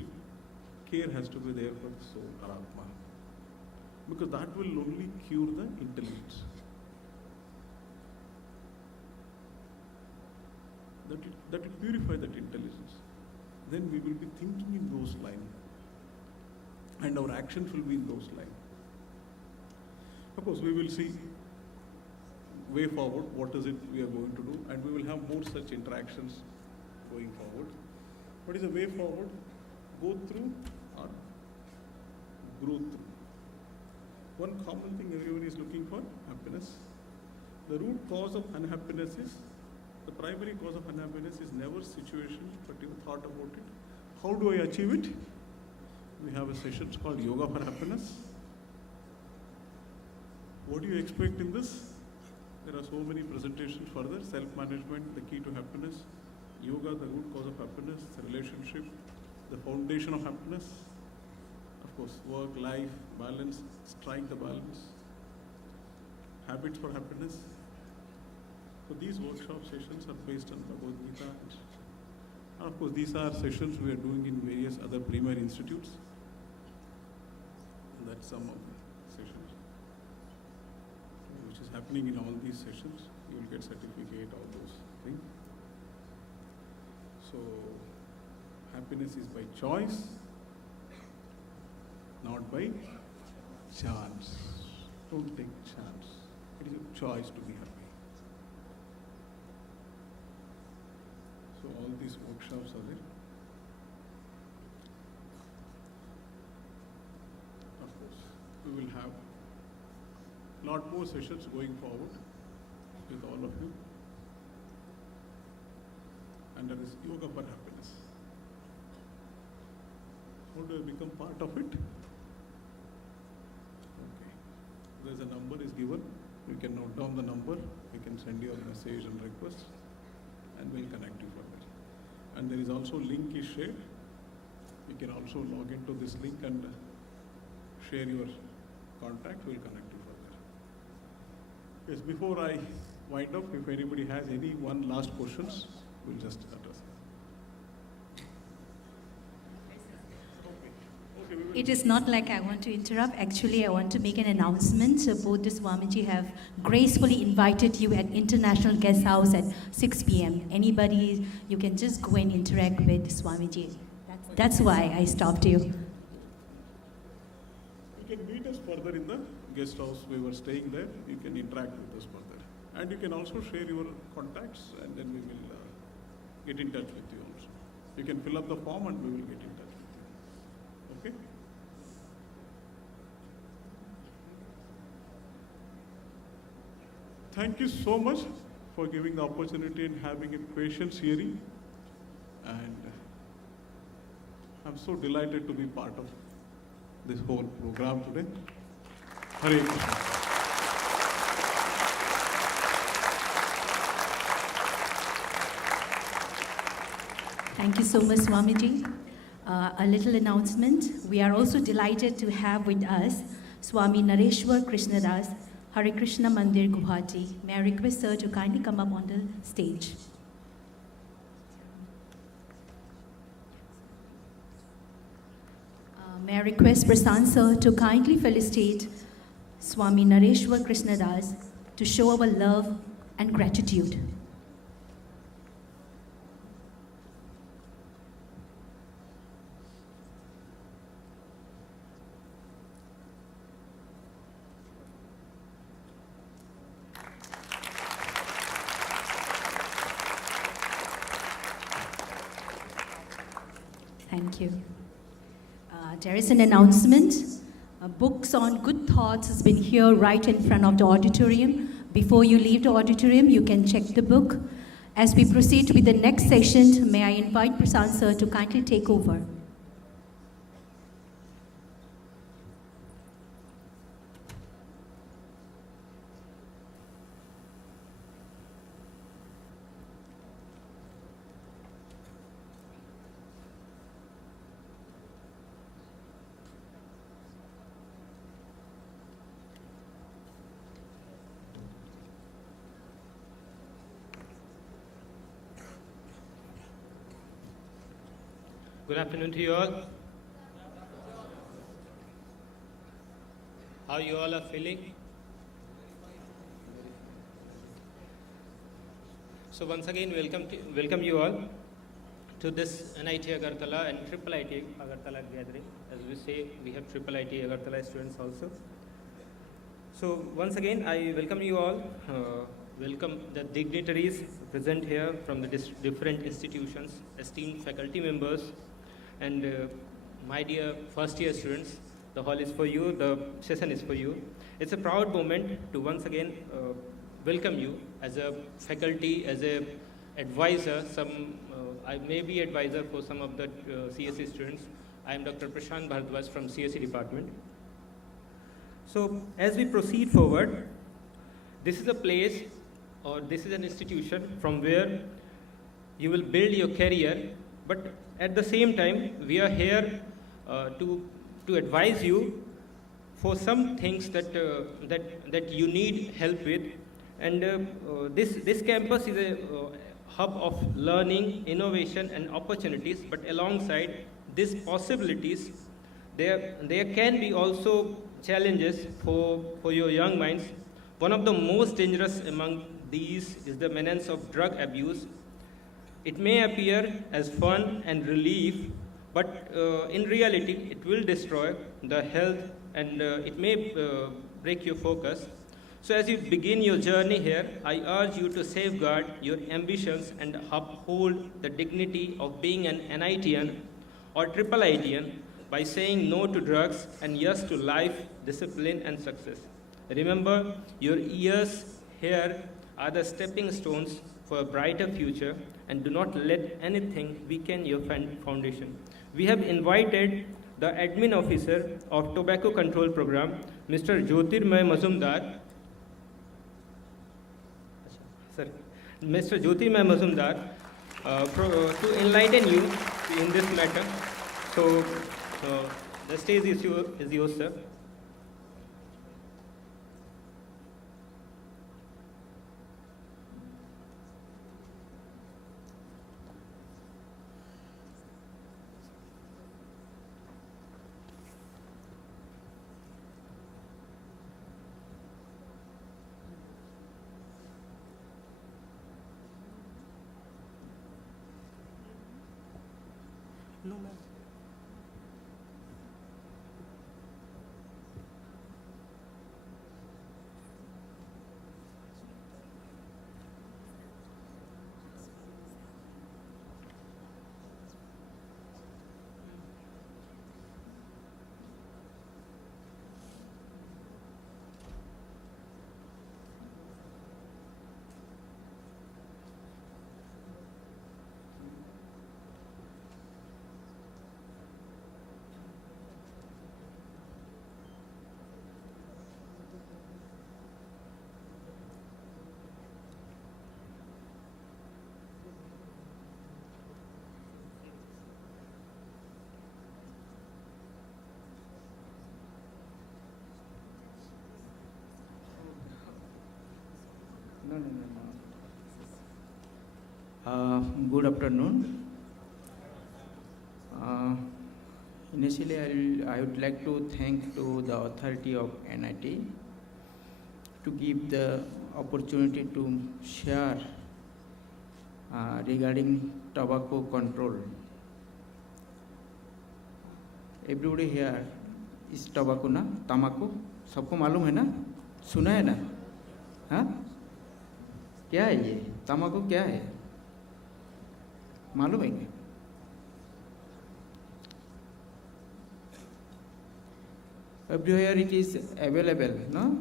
care has to be there for the soul or Atma. Because that will only cure the intelligence. That will purify that intelligence. Then we will be thinking in those lines. And our actions will be in those lines. Of course, we will see way forward, what is it we are going to do, and we will have more such interactions going forward. What is the way forward? Go through or grow through. One common thing everyone is looking for, happiness. The root cause of unhappiness is, the primary cause of unhappiness is never situation, but you thought about it. How do I achieve it? We have a session called Yoga for Happiness. What do you expect in this? There are so many presentations further. Self-management, the key to happiness. Yoga, the root cause of happiness. The relationship, the foundation of happiness. Of course, work, life, balance, strike the balance. Habits for happiness. So these workshop sessions are based on Bhagavad Gita. And of course, these are sessions we are doing in various other premier institutes. And that's some of the sessions which is happening in all these sessions. You will get certificate, all those things. So, happiness is by choice, not by chance. Don't take chance. It is a choice to be happy. So all these workshops are there. Of course, we will have a lot more sessions going forward with all of you. And that is Yoga for Happiness. How do I become part of it? Okay. There's a number is given. You can note down the number. You can send your message and request, and we'll connect you further. And there is also link is shared. You can also log into this link and share your contact. We'll connect you further. Yes, before I wind up, if anybody has any one last questions, we'll just address them. Okay, we will. It is not like I want to interrupt. Actually, I want to make an announcement. So both the Swamiji have gracefully invited you at International Guest House at 6 p.m. Anybody, you can just go and interact with Swamiji. That's why I stopped you. You can meet us further in the guest house. We were staying there. You can interact with us further. And you can also share your contacts, and then we will get in touch with you also. You can fill up the form and we will get in touch with you. Okay? Thank you so much for giving the opportunity and having a patience hearing. And I'm so delighted to be part of this whole program today. Hare Krishna. Thank you so much, Swamiji. A little announcement. We are also delighted to have with us Swami Nareshwar Krishnadas, Hare Krishna Mandir, Guwahati. May I request sir to kindly come up on the stage. May I request Prasanth sir to kindly felicitate Swami Nareshwar Krishnadas to show our love and gratitude. Thank you. There is an announcement. Books on good thoughts has been here right in front of the auditorium. Before you leave the auditorium, you can check the book. As we proceed with the next session, may I invite Prasanth sir to kindly take over. Good afternoon to you all. How you all are feeling? So once again, welcome you all to this NIT Agartala and Triple IT Agartala gathering. As we say, we have Triple IT Agartala students also. So once again, I welcome you all. Welcome the dignitaries present here from the different institutions, esteemed faculty members, and my dear first year students. The hall is for you, the session is for you. It's a proud moment to once again welcome you as a faculty, as a advisor. I may be advisor for some of the CSE students. I am Dr. Prashant Bharadwaj from CSE department. So as we proceed forward, this is a place or this is an institution from where you will build your career, but at the same time, we are here to advise you for some things that you need help with. And this campus is a hub of learning, innovation, and opportunities. But alongside these possibilities, there can be also challenges for your young minds. One of the most dangerous among these is the menace of drug abuse. It may appear as fun and relief, but in reality, it will destroy the health and it may break your focus. So as you begin your journey here, I urge you to safeguard your ambitions and uphold the dignity of being an NITian or triple ITian by saying no to drugs and yes to life, discipline, and success. Remember, your years here are the stepping stones for a brighter future, and do not let anything weaken your foundation. We have invited the admin officer of Tobacco Control Program, Mr. Jyotirmay Mazumdar. Sir, Mr. Jyotirmay Mazumdar, to enlighten you in this matter. So, the stage is yours, sir. No, ma'am. No. Good afternoon. Initially, I would like to thank to the authority of NIT to give the opportunity to share regarding tobacco control. Everybody here is tobacco ना, तम्बाकू सबको मालूम है ना, सुना है ना, हाँ? क्या है ये तम्बाकू क्या है मालूम है क्या everywhere it is available no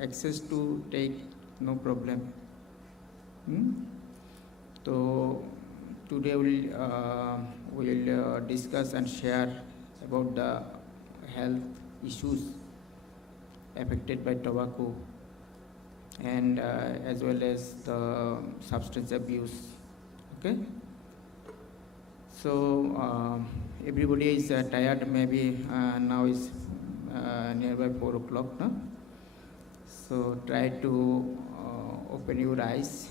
access to take no problem so today we'll discuss and share about the health issues affected by tobacco and as well as the substance abuse. Okay, so everybody is tired. Maybe now is nearby 4 o'clock. No? So try to open your eyes.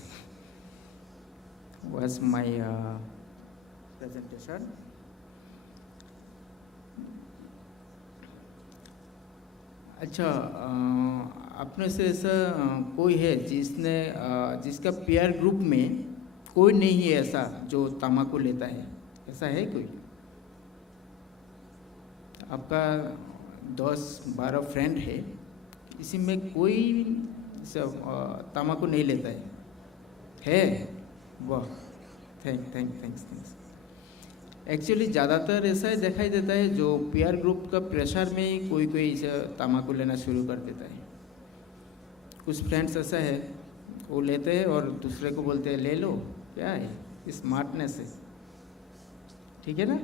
Was my presentation. अच्छा, अपने से ऐसा कोई है जिसका peer group में कोई नहीं है ऐसा जो तम्बाकू लेता है, ऐसा है कोई? आपका 10-12 फ्रेंड है, इसी में कोई तम्बाकू नहीं लेता है? वाह, थैंक्स। एक्चुअली ज़्यादातर ऐसा ही दिखाई देता है जो पीयर ग्रुप का प्रेशर में ही कोई इसे तम्बाकू लेना शुरू कर देता है। कुछ फ्रेंड्स ऐसा है, वो लेते हैं और दूसरे को बोलते हैं ले लो, क्या है, स्मार्टनेस है, ठीक है ना?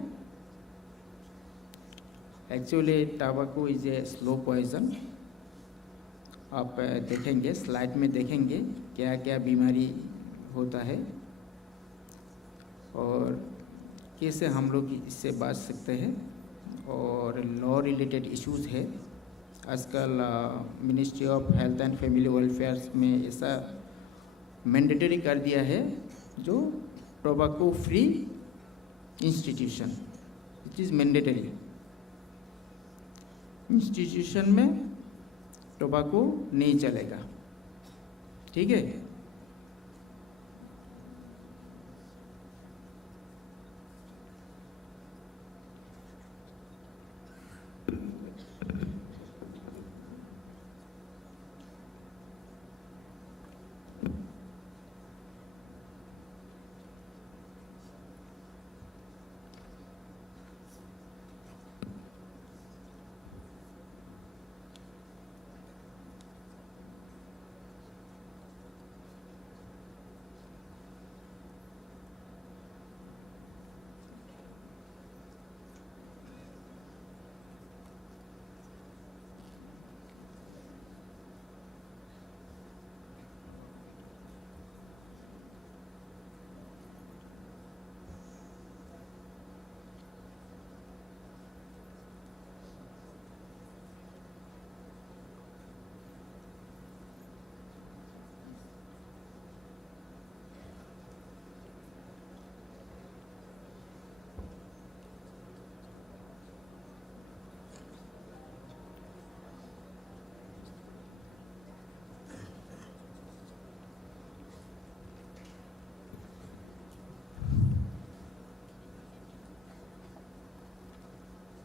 Actually tobacco is a slow poison. आप देखेंगे, स्लाइड में देखेंगे क्या क्या बीमारी होता है और कैसे हम लोग इससे बच सकते हैं, और लॉ रिलेटेड इश्यूज है। आजकल ministry of health and family welfare में ऐसा मैंडेटरी कर दिया है जो tobacco free institution, it is mandatory. Institution में टोबैको नहीं चलेगा, ठीक है?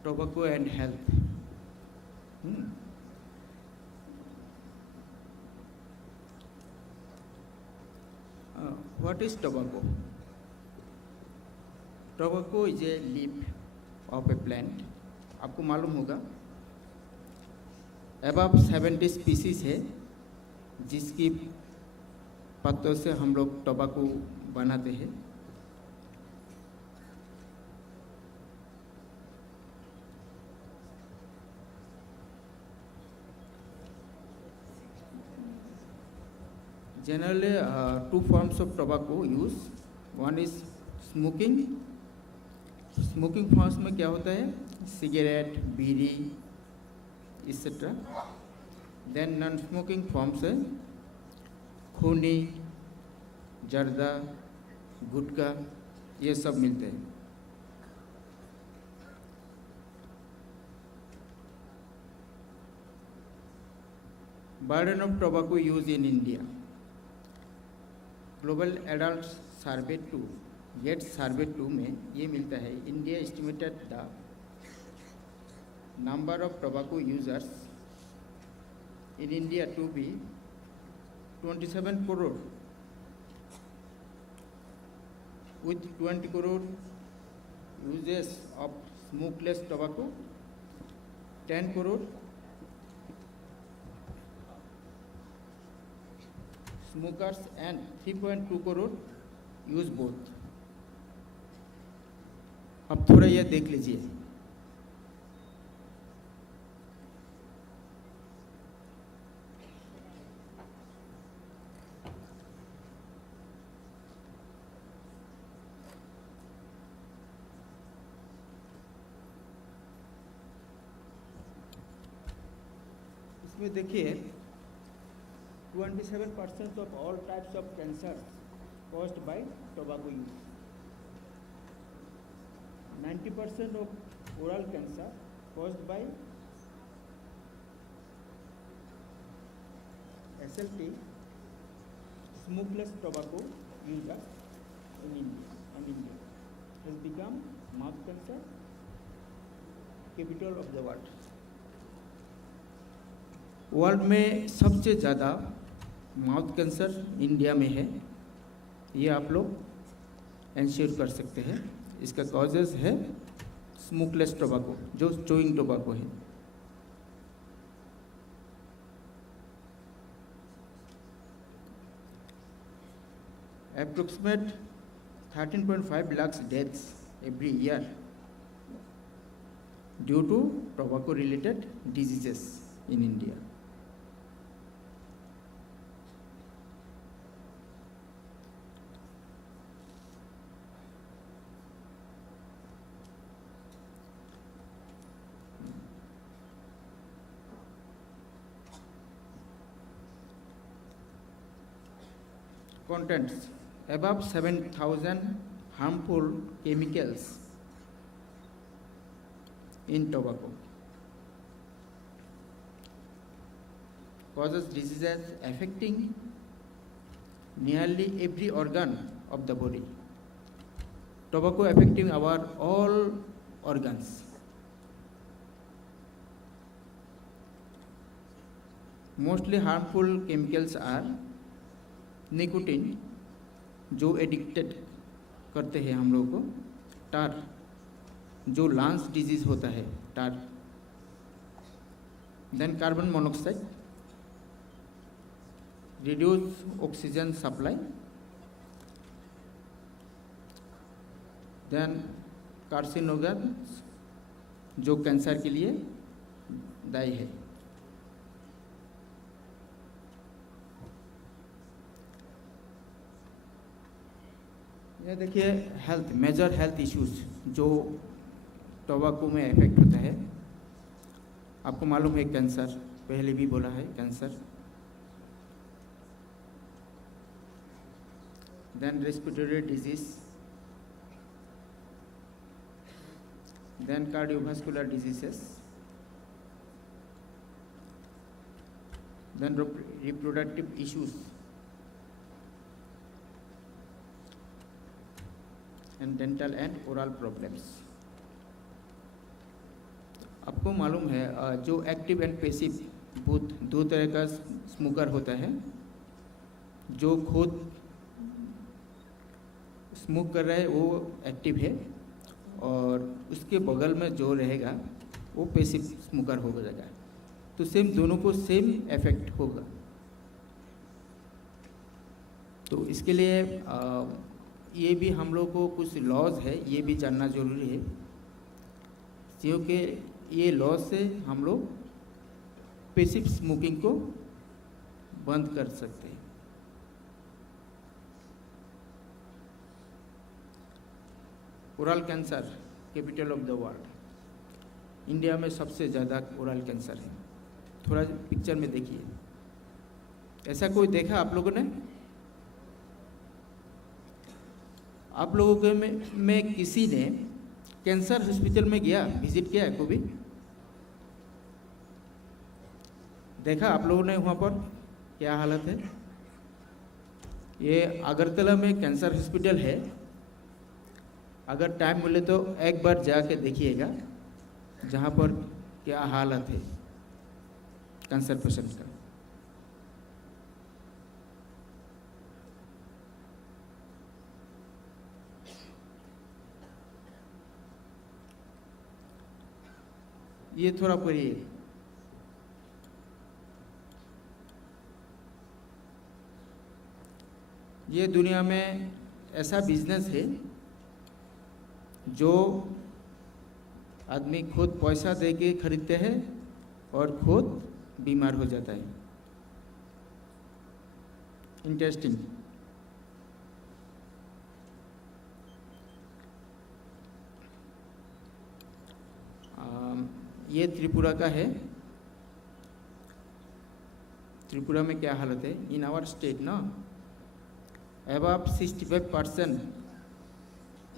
Tobacco and health. What is tobacco? Tobacco is a leaf of a plant. आपको मालूम होगा अबाउट 70 स्पीसीज है जिसकी पत्तों से हम लोग टोबैको बनाते हैं। Generally, two forms of tobacco use. One is smoking. Smoking forms में क्या होता है? सिगरेट, बीड़ी, etc. Then non-smoking forms है खूनी, जर्दा, गुटखा, ये सब मिलते हैं। Burden of tobacco use in India. Global adult survey 2 गेट सर्वे 2 में ये मिलता है, India estimated the number of tobacco users in India to be 27 crore, with 20 crore uses of smokeless tobacco, 10 crore smokers and 3.2 crore use both. अब थोड़ा यह देख लीजिए। इसमें देखिए 27% of all types of cancers caused by tobacco use. 90% of oral cancer caused by SLT, smokeless tobacco user in India has become mouth cancer capital of the world. World में सबसे ज़्यादा माउथ कैंसर इंडिया में है, ये आप लोग ensure कर सकते हैं। इसका कॉजेज है स्मोकलेस टोबैको, जो चोइंग टोबैको है। Approximate 13.5 lakhs deaths every year due to tobacco related diseases in India. Contents: above 7,000 harmful chemicals in tobacco. Causes diseases affecting nearly every organ of the body. Tobacco affecting our all organs. Mostly harmful chemicals are nicotine, जो addicted करते हैं हम लोगों को, टार, जो lungs disease होता है, tar, then carbon monoxide, reduce oxygen supply, then carcinogen, जो कैंसर के लिए दायी है। ये देखिए हेल्थ, मेजर हेल्थ इश्यूज जो टोबैको में इफेक्ट होता है। आपको मालूम है कैंसर, पहले भी बोला है cancer, then respiratory disease, then cardiovascular diseases, then reproductive issues and dental and oral problems. आपको मालूम है जो एक्टिव एंड पैसिव दो तरह का स्मोकर होता है। जो खुद स्मोक कर रहा है वो एक्टिव है, और उसके बगल में जो रहेगा वो पैसिव स्मोकर हो जाएगा। तो सेम दोनों को सेम इफेक्ट होगा। तो इसके लिए ये भी हम लोग को कुछ लॉज है, ये भी जानना जरूरी है, क्योंकि ये लॉज से हम लोग पैसिव स्मोकिंग को बंद कर सकते हैं। Oral cancer capital of the world, India में सबसे ज़्यादा ओरल कैंसर है। थोड़ा पिक्चर में देखिए, ऐसा कोई देखा आप लोगों ने? आप लोगों के में किसी ने कैंसर हॉस्पिटल में गया, विजिट किया है कभी? देखा आप लोगों ने वहाँ पर क्या हालत है? ये अगरतला में कैंसर हॉस्पिटल है। अगर टाइम मिले तो एक बार जाके देखिएगा जहाँ पर क्या हालत है कैंसर पेशेंट का। ये थोड़ा पढ़िए। ये दुनिया में ऐसा बिजनेस है जो आदमी खुद पैसा दे के खरीदते हैं और खुद बीमार हो जाता है। इंटरेस्टिंग। ये त्रिपुरा का है। त्रिपुरा में क्या हालत है? इन आवर स्टेट ना above 65%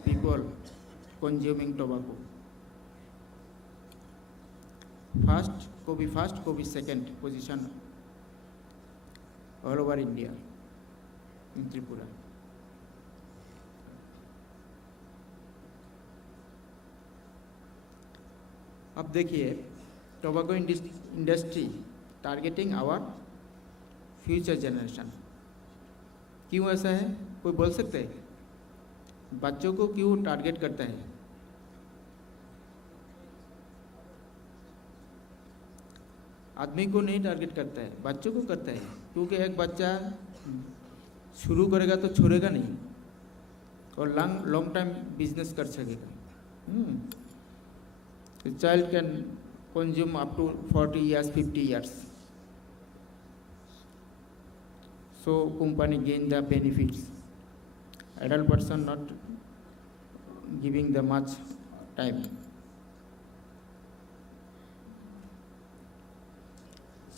people consuming tobacco. First, को भी second position all over India in Tripura. अब देखिए tobacco industry targeting our future generation. क्यों ऐसा है, कोई बोल सकते हैं? बच्चों को क्यों टारगेट करता है? आदमी को नहीं टारगेट करता है, बच्चों को करता है, क्योंकि एक बच्चा शुरू करेगा तो छोड़ेगा नहीं और लॉन्ग टाइम बिजनेस कर सकेगा। The child can consume up to 40 years, 50 years. So company gain the benefits. Adult person not giving the much time.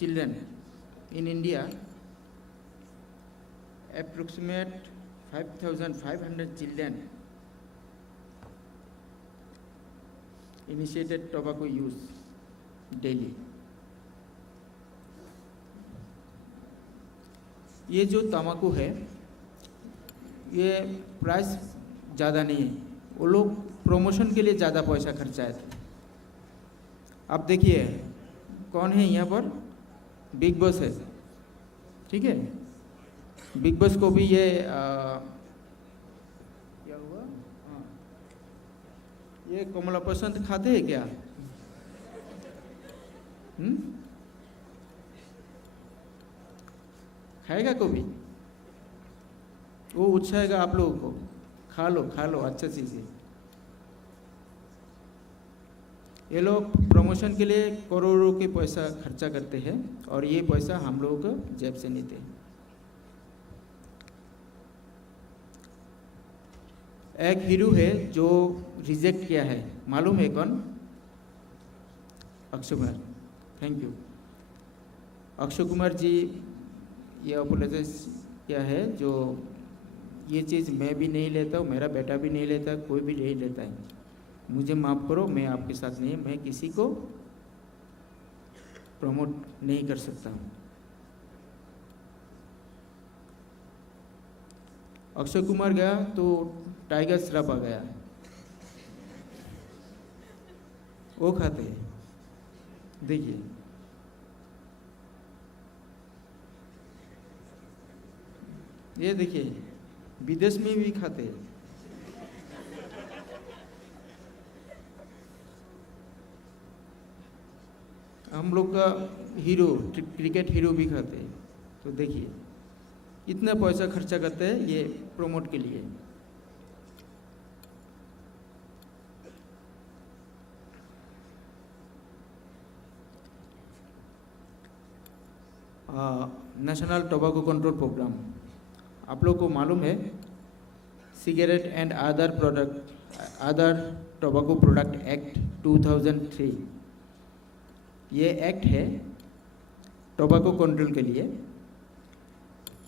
Children in India, approximate 5,500 children initiated tobacco use daily. ये जो तंबाकू है ये price ज़्यादा नहीं है, वो लोग प्रमोशन के लिए ज़्यादा पैसा खर्चाए थे। अब देखिए कौन है यहाँ पर, बिग बॉस है, ठीक है। बिग बॉस को भी ये क्या हुआ, हाँ, ये कमला पसंद खाते हैं क्या? खाएगा कभी? वो उत्साहेगा आप लोगों को, खा लो अच्छे चीज़ है। ये लोग प्रमोशन के लिए करोड़ों के पैसा खर्चा करते हैं और ये पैसा हम लोगों को जेब से लेते हैं। एक हीरो है जो रिजेक्ट किया है, मालूम है कौन? अक्षय कुमार। Thank you. अक्षय कुमार जी ये अपोलोजाइज किया है, जो ये चीज़ मैं भी नहीं लेता हूँ, मेरा बेटा भी नहीं लेता, कोई भी नहीं लेता है, मुझे माफ़ करो, मैं आपके साथ नहीं, मैं किसी को प्रमोट नहीं कर सकता हूँ। अक्षय कुमार गया तो टाइगर श्रॉफ आ गया, वो खाते हैं। देखिए ये देखिए विदेश में भी खाते हैं। हम लोग का हीरो, क्रिकेट हीरो भी खाते हैं। तो देखिए इतना पैसा खर्चा करते हैं ये प्रमोट के लिए। नेशनल टोबैको कंट्रोल प्रोग्राम, आप लोग को मालूम है, cigarette and other tobacco product act 2003, ये एक्ट है टोबैको कंट्रोल के लिए।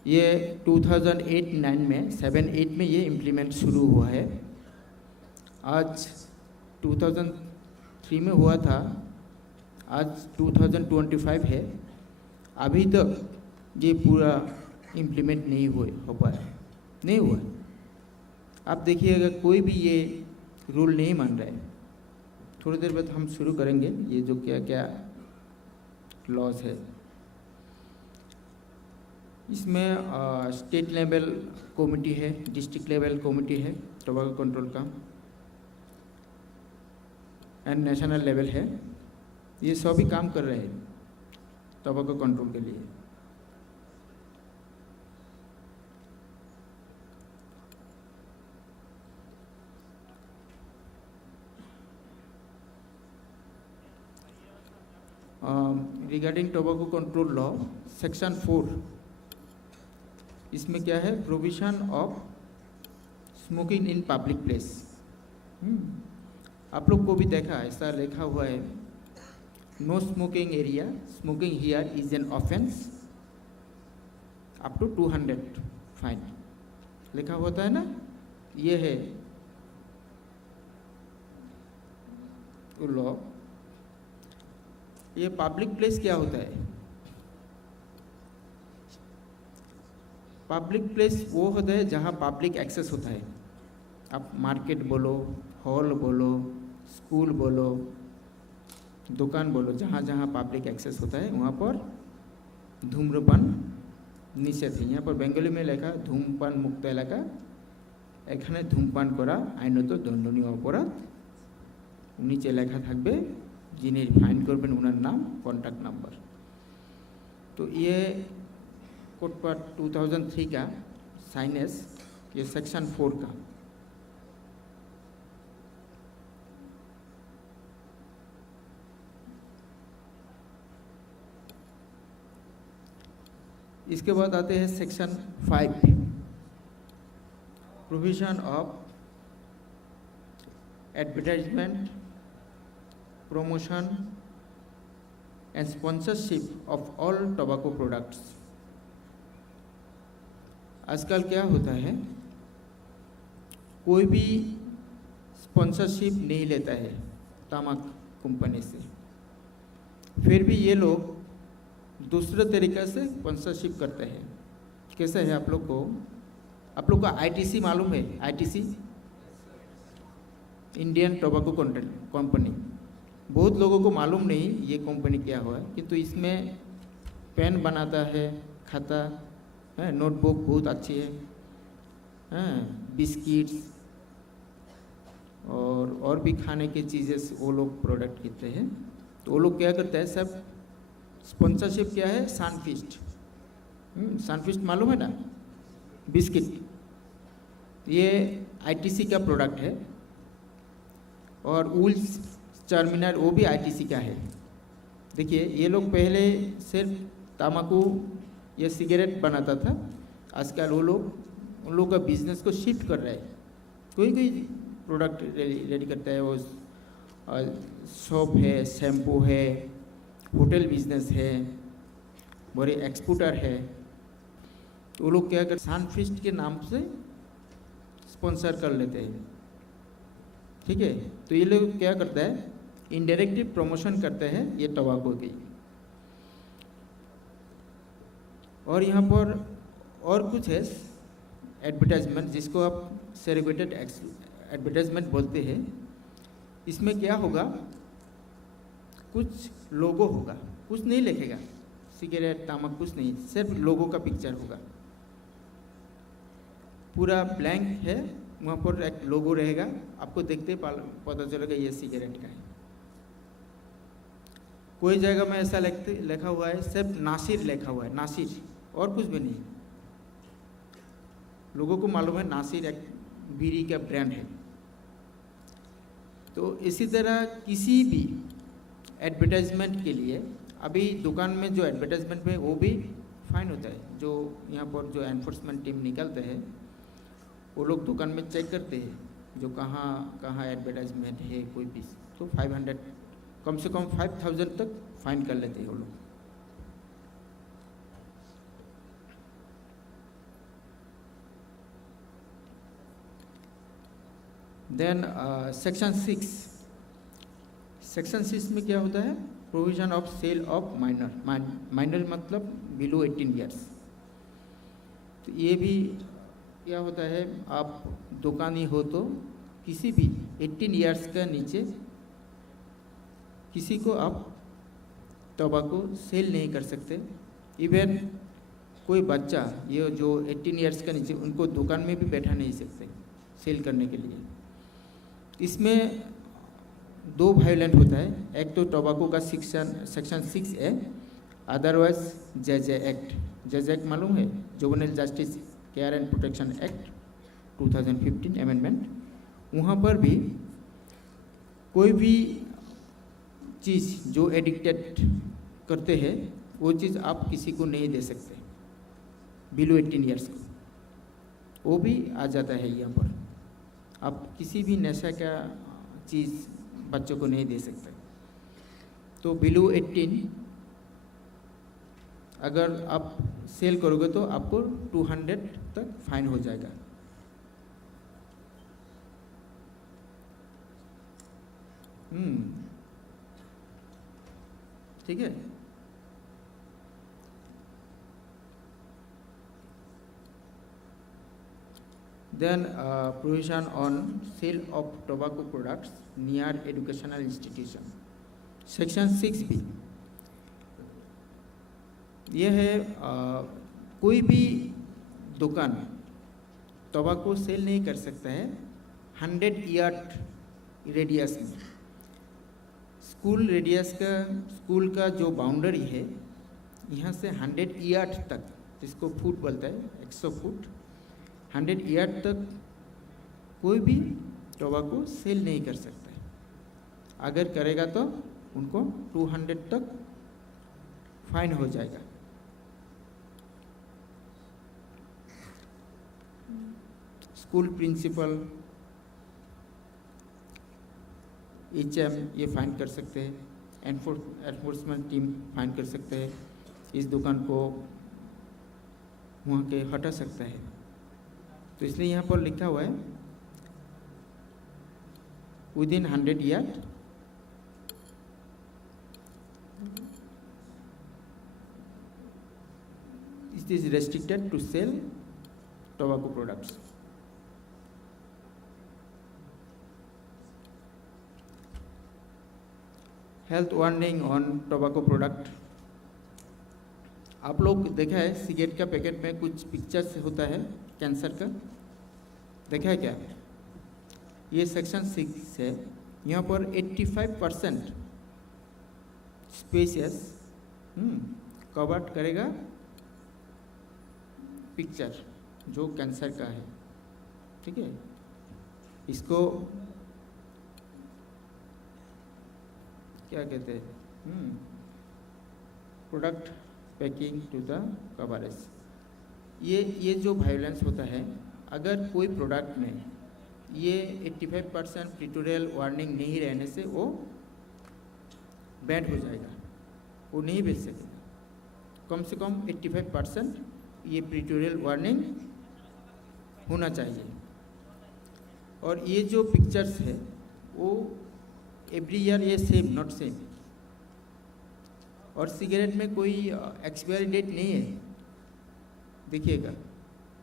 ये 2008-9 में 7-8 में ये इम्प्लीमेंट शुरू हुआ है। आज 2003 में हुआ था, आज 2025 है, अभी तक ये पूरा इम्प्लीमेंट नहीं हो पाया, नहीं हुआ। आप देखिएगा कोई भी ये रूल नहीं मान रहा है। थोड़ी देर बाद हम शुरू करेंगे ये जो क्या क्या लॉज है। इसमें स्टेट लेवल कमेटी है, डिस्ट्रिक्ट लेवल कमेटी है टोबैको कंट्रोल का, एंड नेशनल लेवल है। ये सभी काम कर रहे हैं टोबैको कंट्रोल के लिए। Regarding tobacco control law section 4, इसमें क्या है, provision of smoking in public place. आप लोग को भी देखा ऐसा लिखा हुआ है, no smoking area, smoking here is an offence up to 200 fine लिखा होता है ना। ये है लॉ, ये पब्लिक प्लेस क्या होता है? पब्लिक प्लेस वो होता है जहाँ पब्लिक एक्सेस होता है। आप मार्केट बोलो, हॉल बोलो, स्कूल बोलो, दुकान बोलो, जहाँ जहाँ पब्लिक एक्सेस होता है वहाँ पर धूम्रपान निषेध है। यहाँ पर बेंगली में लिखा धूमपान मुक्त एलाका, এখানে ধূমপান করা আইনত দণ্ডনীয় অপরাধ। নিচে লেখা থাকবে যিনি ফাইন করবেন ওনার নাম, कॉन्टैक्ट नंबर। तो ये कोड पार्ट 2003 का साइनेस, ये सेक्शन 4 का। इसके बाद आते हैं section 5, provision of advertisement, promotion and sponsorship of all tobacco products. आजकल क्या होता है, कोई भी स्पॉन्सरशिप नहीं लेता है तमाक कंपनी से, फिर भी ये लोग दूसरे तरीके से स्पॉन्सरशिप करते हैं। कैसे है आप लोग को आईटीसी मालूम है? आईटीसी इंडियन टोबैको कंपनी, बहुत लोगों को मालूम नहीं ये कंपनी क्या हुआ है, किंतु इसमें पेन बनाता है, खाता है, नोटबुक बहुत अच्छी है, बिस्किट्स और भी खाने की चीज़ें वो लोग प्रोडक्ट करते हैं। तो वो लोग क्या करते हैं, सब स्पॉन्सरशिप क्या है, सनफीस्ट, सनफीस्ट मालूम है ना, बिस्किट, ये आईटीसी का प्रोडक्ट है। और वुल्स टर्मिनल वो भी आईटीसी का है। देखिए ये लोग पहले सिर्फ तम्बाकू या सिगरेट बनाता था, आजकल वो लोग उन लोग का बिजनेस को शिफ्ट कर रहा है। कोई प्रोडक्ट रेडी करता है, वो सोप है, शैम्पू है, होटल बिजनेस है, बड़े एक्सपोर्टर है। तो वो लोग क्या करते, सनफीस्ट के नाम से स्पॉन्सर कर लेते हैं, ठीक है। तो ये लोग क्या करता है, इनडायरेक्टली प्रमोशन करते हैं ये टोबैको की। और यहाँ पर और कुछ है एडवर्टाइजमेंट, जिसको आप सेलिब्रेटेड एडवर्टाइजमेंट बोलते हैं। इसमें क्या होगा, कुछ लोगो होगा, कुछ नहीं लिखेगा, सिगरेट तम्बाकू कुछ नहीं, सिर्फ लोगो का पिक्चर होगा, पूरा ब्लैंक है, वहाँ पर एक लोगो रहेगा, आपको देखते ही पता चलेगा ये सिगरेट का है। कोई जगह में ऐसा लिखा हुआ है, सिर्फ नासिर लिखा हुआ है, नासिर, और कुछ भी नहीं। लोगों को मालूम है नासिर एक बीड़ी का ब्रांड है। तो इसी तरह किसी भी एडवर्टाइजमेंट के लिए अभी दुकान में जो एडवर्टाइजमेंट में वो भी फाइन होता है। जो यहाँ पर जो एनफोर्समेंट टीम निकलते हैं वो लोग दुकान में चेक करते हैं, जो कहाँ एडवर्टाइजमेंट है कोई भी, तो 500 कम से कम 5000 तक फाइन कर लेते हैं वो लोग। देन सेक्शन 6, सेक्शन 6 में क्या होता है, provision of sale of minor मतलब बिलो 18 ईयर्स। तो ये भी क्या होता है, आप दुकानी हो तो किसी भी 18 ईयर्स का नीचे किसी को आप टोबैको सेल नहीं कर सकते। इवन कोई बच्चा ये जो 18 ईयर्स का नीचे, उनको दुकान में भी बैठा नहीं सकते सेल करने के लिए। इसमें 2 वायलेंट होता है, एक तो टोबैको का सेक्शन 6 है, otherwise JJ act. JJ act मालूम है, juvenile justice care and protection act 2015 amendment. वहाँ पर भी कोई भी चीज़ जो एडिक्टेड करते हैं वो चीज़ आप किसी को नहीं दे सकते बिलो 18 ईयर्स को, वो भी आ जाता है यहाँ पर। आप किसी भी नशा का चीज़ बच्चों को नहीं दे सकते। तो बिलो 18 अगर आप सेल करोगे तो आपको 200 तक फाइन हो जाएगा। ठीक है। Then provision on sale of tobacco products near educational institution. Section 6B ये है कोई भी दुकान तंबाकू सेल नहीं कर सकता है 100 यार्ड रेडियस में। स्कूल का जो बाउंड्री है यहाँ से 100 यार्ड तक, जिसको फुट बोलता है 100 फुट, 100 यार्ड तक कोई भी टोबैको सेल नहीं कर सकता है। अगर करेगा तो उनको 200 तक फाइन हो जाएगा। स्कूल प्रिंसिपल, HM ये फाइन कर सकते हैं, एनफोर्समेंट टीम फाइन कर सकते हैं, इस दुकान को वहाँ के हटा सकता है। तो इसलिए यहाँ पर लिखा हुआ है within 100 yard it is restricted to sell tobacco products. Health warning on tobacco product. आप लोग देखा है सिगरेट का पैकेट में कुछ पिक्चर्स होता है कैंसर का, देखा है क्या? ये सेक्शन 6 है। यहाँ पर 85% स्पेसियस कवर करेगा पिक्चर जो कैंसर का है, ठीक है। इसको क्या कहते हैं? Product packing to the coverage. ये जो वायलेंस होता है, अगर कोई प्रोडक्ट में ये 85% प्रीटोरियल वार्निंग नहीं रहने से वो बैन हो जाएगा, वो नहीं बेच सकेगा। कम से कम 85% ये प्रीटोरियल वार्निंग होना चाहिए। और ये जो पिक्चर्स है वो एवरी ईयर ये सेम नॉट सेम। और सिगरेट में कोई एक्सपायरी डेट नहीं है, देखिएगा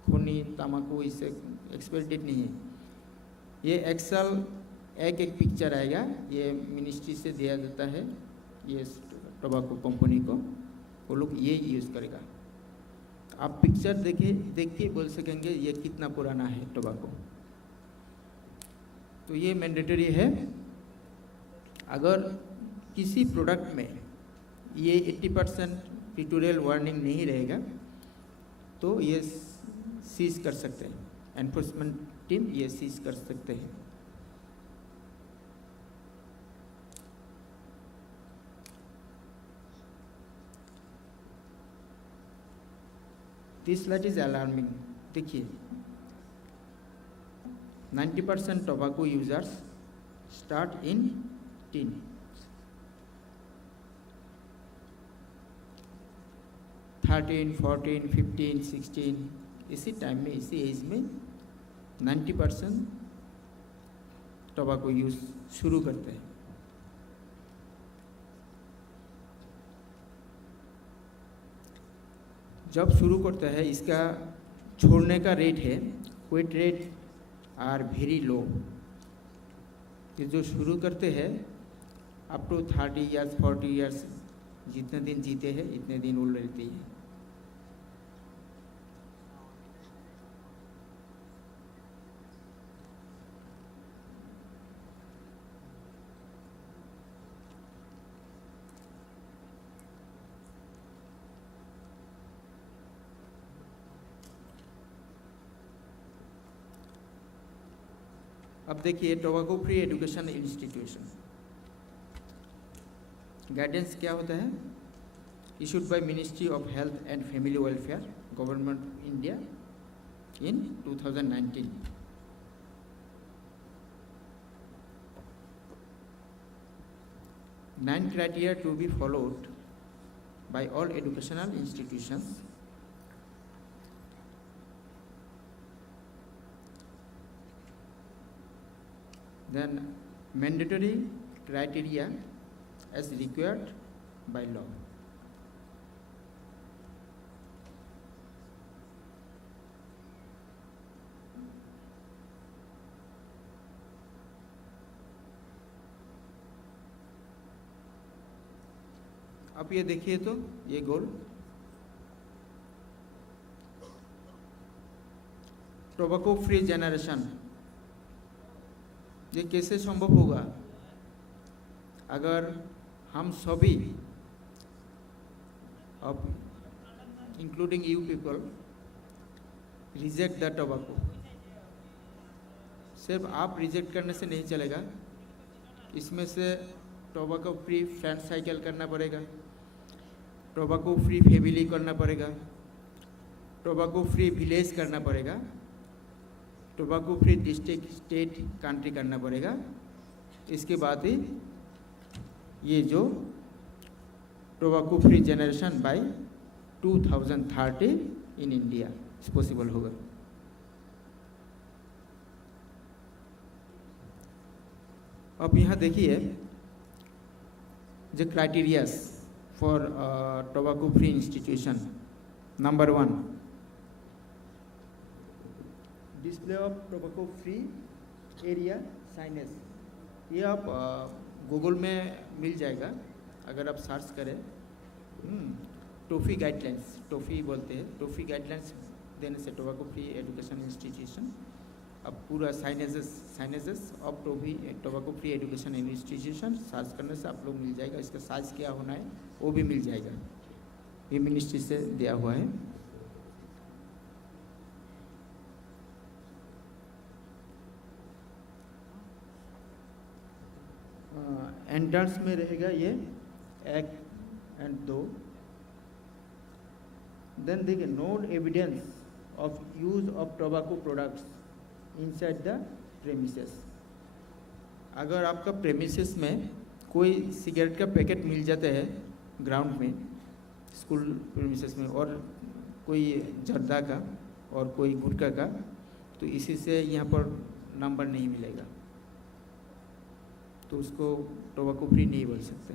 खूनी तम्बाकू इससे एक्सपायरी डेट नहीं है। ये एक्सल एक पिक्चर आएगा, ये मिनिस्ट्री से दिया जाता है, ये टोबैको कंपनी को, वो लोग ये यूज़ करेगा। आप पिक्चर देख के बोल सकेंगे ये कितना पुराना है टोबैको। तो ये मैंडेटरी है। अगर किसी प्रोडक्ट में ये 80% प्रीटोरियल वार्निंग नहीं रहेगा तो ये सीज कर सकते हैं, एनफोर्समेंट टीम ये सीज कर सकते हैं। This light is alarming. देखिए 90% tobacco users start in tin. 13, 14, 15, 16 इसी टाइम में, इसी एज में 90% टोबैको यूज शुरू करते हैं। जब शुरू करता है इसका छोड़ने का रेट है, quit rate are very low. ये जो शुरू करते हैं अप टू 30 इयर्स 40 इयर्स, जितने दिन जीते हैं इतने दिन वो लेती है। अब देखिए tobacco free education institution guidance क्या होता है? Issued by ministry of health and family welfare, government India in 2019। Nine criteria to be followed by all educational institutions. Then mandatory criteria as required by law. अब ये देखिए तो ये गोल tobacco free generation, ये कैसे संभव होगा अगर हम सभी अब including you people reject the tobacco. सिर्फ आप रिजेक्ट करने से नहीं चलेगा, इसमें से टोबैको फ्री फ्रेंड साइकिल करना पड़ेगा, टोबैको फ्री फैमिली करना पड़ेगा, टोबैको फ्री विलेज करना पड़ेगा, tobacco free district state country करना पड़ेगा। इसके बाद ही ये जो tobacco free generation by 2030 in India possible होगा। अब यहाँ देखिए the criteria for tobacco free institution. Number 1, display of tobacco free area signage. ये आप गूगल में मिल जाएगा अगर आप सर्च करें। टोफी गाइडलाइंस, टोफी बोलते हैं, टोफी गाइडलाइंस देने से टोबैको फ्री एजुकेशन इंस्टीट्यूशन अब पूरा signages of tobacco free education institution search करने से आप लोग मिल जाएगा। इसका साइज क्या होना है वो भी मिल जाएगा, ये मिनिस्ट्री से दिया हुआ है। एंट्रेंस में रहेगा ये 1 और 2। देन देखिए no evidence of use of tobacco products inside the premises. अगर आपका प्रेमिसेस में कोई सिगरेट का पैकेट मिल जाता है ग्राउंड में, स्कूल प्रेमिसेस में, और कोई जर्दा का और कोई गुटखा का, तो इसी से यहाँ पर नंबर नहीं मिलेगा, तो उसको टोबैको फ्री नहीं बोल सकते।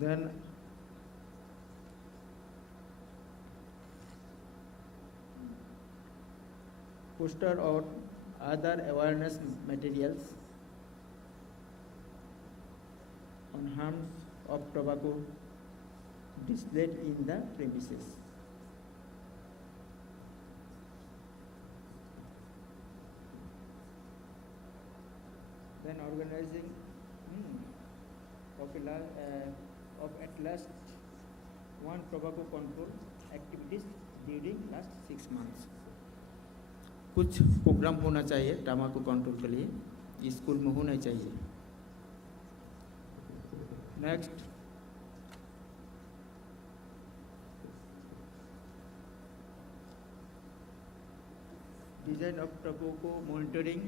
Then poster or other awareness materials on harms of tobacco displayed in the premises. Then organizing of at least one tobacco control activities during last 6 months. कुछ प्रोग्राम होना चाहिए तंबाकू कंट्रोल के लिए, स्कूल में होना चाहिए। Next, design of tobacco monitoring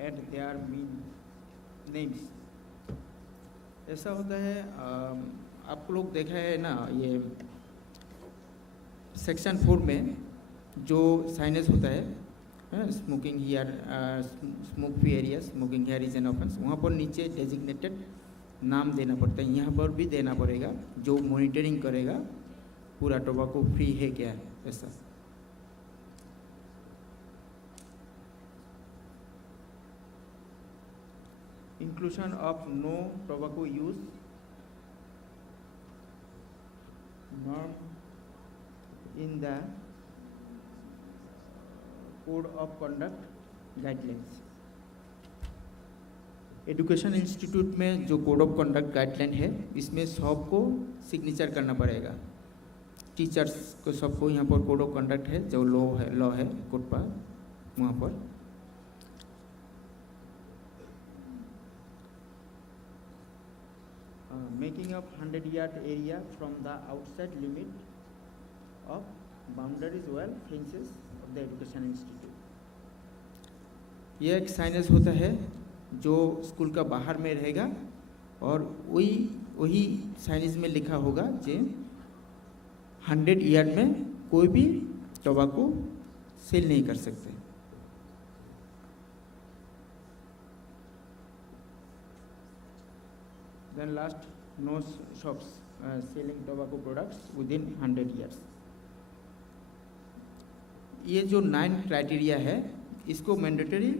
and their names. ऐसा होता है, आप लोग देखा है ना, ये सेक्शन 4 में जो साइनेज होता है, smoking here, smoke free area, smoking here is an offence, वहाँ पर नीचे डेजिग्नेटेड नाम देना पड़ता है। यहाँ पर भी देना पड़ेगा जो मॉनिटरिंग करेगा पूरा टोबैको फ्री है क्या है, ऐसा। Inclusion of no tobacco use norm in the code of conduct guidelines. Education institute में जो कोड ऑफ कंडक्ट गाइडलाइन है, इसमें सबको सिग्नेचर करना पड़ेगा, टीचर्स को सबको। यहाँ पर कोड ऑफ कंडक्ट है, जो लॉ है कोड पर, वहाँ पर making of 100 yard area from the outside limit of boundaries well fences of the education institute. यह एक साइनेज होता है जो स्कूल का बाहर में रहेगा, और वही साइनेज में लिखा होगा जे 100 यार्ड में कोई भी टोबैको सेल नहीं कर सकते। Then last, no shops selling tobacco products within 100 years. ये जो 9 क्राइटेरिया है इसको मैंडेटरी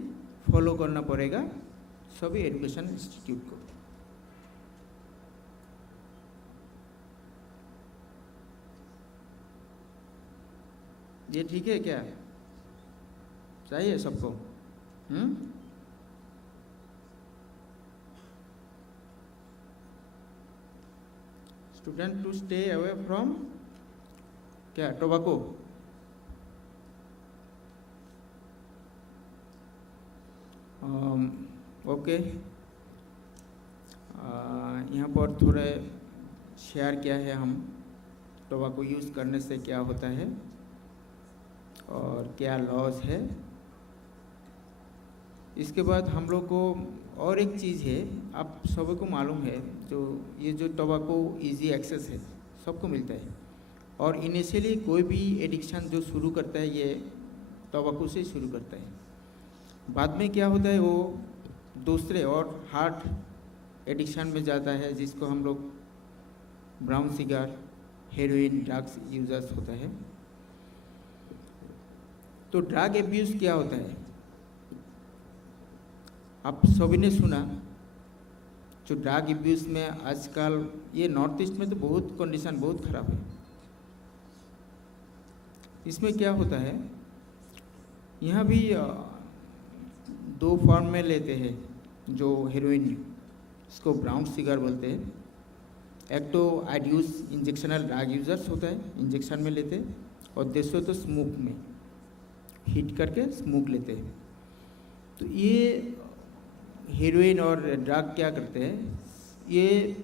फॉलो करना पड़ेगा सभी एजुकेशन इंस्टीट्यूट को। ये ठीक है क्या? चाहिए सबको? Student to stay away from क्या? टोबैको। ओके, यहाँ पर थोड़े शेयर किया है हम टोबैको यूज़ करने से क्या होता है और क्या लॉस है। इसके बाद हम लोग को और एक चीज़ है, आप सभी को मालूम है, जो ये जो टोबैको इजी एक्सेस है सबको मिलता है, और इनिशियली कोई भी एडिक्शन जो शुरू करता है ये टोबैको से शुरू करता है। बाद में क्या होता है वो दूसरे और हार्ड एडिक्शन में जाता है, जिसको हम लोग brown cigar, heroin, drugs users होता है। तो ड्रग एब्यूज़ क्या होता है? आप सभी ने सुना, जो ड्रग एब्यूज़ में आजकल ये नॉर्थ ईस्ट में तो बहुत कंडीशन बहुत ख़राब है। इसमें क्या होता है, यहाँ भी 2 फॉर्म में लेते हैं जो हेरोइन, इसको ब्राउन सिगार बोलते हैं। एक तो आइड्यूस इंजेक्शनल ड्रग यूजर्स होता है, इंजेक्शन में लेते हैं, और दूसरा तो स्मोक में हीट करके स्मोक लेते हैं। तो ये हेरोइन और ड्रग क्या करते हैं, ये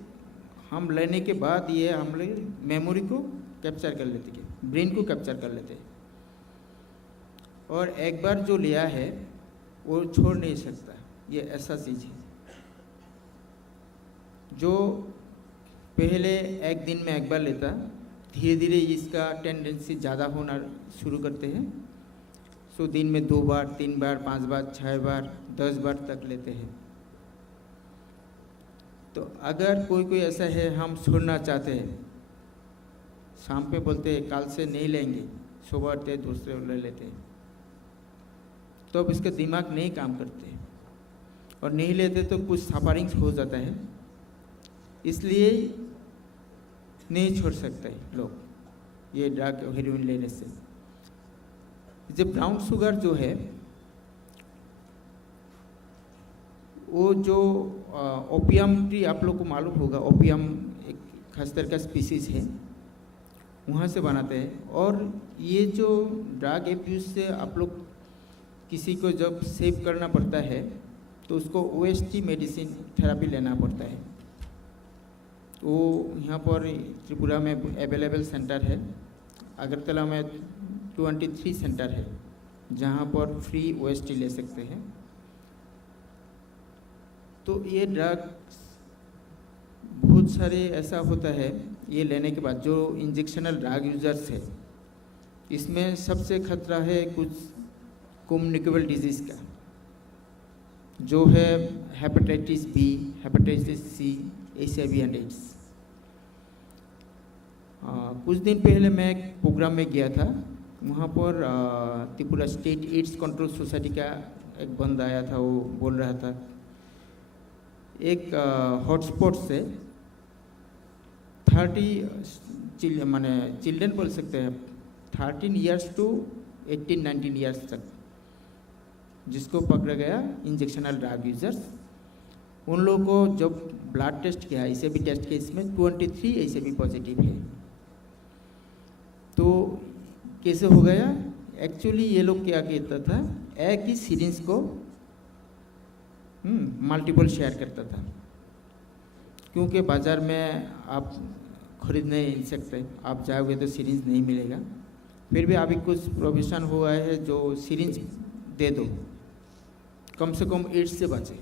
हम लेने के बाद ये हम लोग मेमोरी को कैप्चर कर लेते हैं, ब्रेन को कैप्चर कर लेते हैं, और एक बार जो लिया है वो छोड़ नहीं सकता। ये ऐसा चीज़ है जो पहले एक दिन में एक बार लेता, धीरे धीरे इसका टेंडेंसी ज़्यादा होना शुरू करते हैं। सो दिन में 2 बार, 3 बार, 5 बार, 6 बार, 10 बार तक लेते हैं। तो अगर कोई कोई ऐसा है हम छोड़ना चाहते हैं, शाम पे बोलते हैं कल से नहीं लेंगे, सुबह उठते दूसरे ले लेते हैं, तो अब इसका दिमाग नहीं काम करते और नहीं लेते तो कुछ सफरिंग्स हो जाता है, इसलिए नहीं छोड़ सकते लोग ये ड्रग हेरोइन लेने से। जब ब्राउन शुगर जो है वो जो ओपियम ट्री, आप लोग को मालूम होगा, ओपियम एक खास तरह का स्पीसीज है, वहाँ से बनाते हैं। और ये जो ड्रग एब्यूज से आप लोग किसी को जब सेव करना पड़ता है तो उसको ओएसटी मेडिसिन थेरेपी लेना पड़ता है। तो यहाँ पर त्रिपुरा में अवेलेबल सेंटर है, अगरतला में 23 सेंटर है जहाँ पर फ्री ओएसटी ले सकते हैं। तो ये ड्रग बहुत सारे ऐसा होता है, ये लेने के बाद जो इंजेक्शनल ड्रग यूजर्स है, इसमें सबसे खतरा है कुछ कम्युनिकेबल डिजीज़ का, जो है hepatitis B, hepatitis C, HIV and AIDS. कुछ दिन पहले मैं एक प्रोग्राम में गया था, वहाँ पर Tripura state AIDS control society का एक बंदा आया था, वो बोल रहा था एक हॉटस्पॉट से 30 माने चिल्ड्रन बोल सकते हैं 13 ईयर्स टू 18-19 ईयर्स तक, जिसको पकड़ा गया इंजेक्शनल ड्रग यूजर्स। उन लोगों को जब ब्लड टेस्ट किया, इसे भी टेस्ट किया, इसमें 23 ऐसे भी पॉजिटिव है। तो कैसे हो गया? एक्चुअली ये लोग क्या कहता था, एक ही सिरिंज को मल्टीपल शेयर करता था, क्योंकि बाज़ार में आप खरीद नहीं सकते, आप जाओगे तो सिरिंज नहीं मिलेगा। फिर भी अभी कुछ प्रोविज़न हुआ है जो सिरिंज दे दो, कम से कम एड्स से बचे।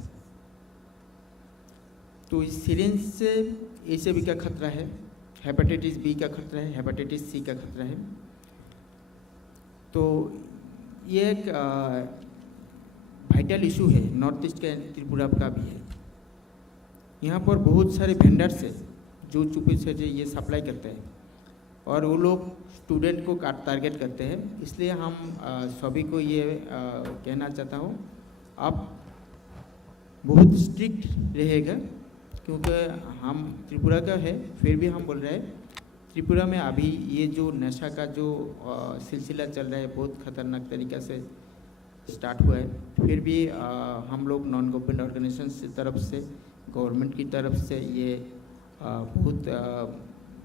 तो इस सिरिंज से HIV का खतरा है, हेपेटाइटिस बी का खतरा है, हेपेटाइटिस सी का खतरा है। तो ये एक वाइटल इशू है, नॉर्थ ईस्ट के त्रिपुरा का भी है। यहाँ पर बहुत सारे वेंडर्स है जो चुपे से ये सप्लाई करते हैं और वो लोग स्टूडेंट को टारगेट करते हैं। इसलिए हम सभी को ये कहना चाहता हूँ, आप बहुत स्ट्रिक्ट रहेगा, क्योंकि हम त्रिपुरा का है, फिर भी हम बोल रहे हैं त्रिपुरा में अभी ये जो नशा का जो सिलसिला चल रहा है बहुत ख़तरनाक तरीक़ा से स्टार्ट हुआ है। फिर भी हम लोग नॉन गवर्नमेंट ऑर्गेनाइजेशन की तरफ से, गवर्नमेंट की तरफ से ये बहुत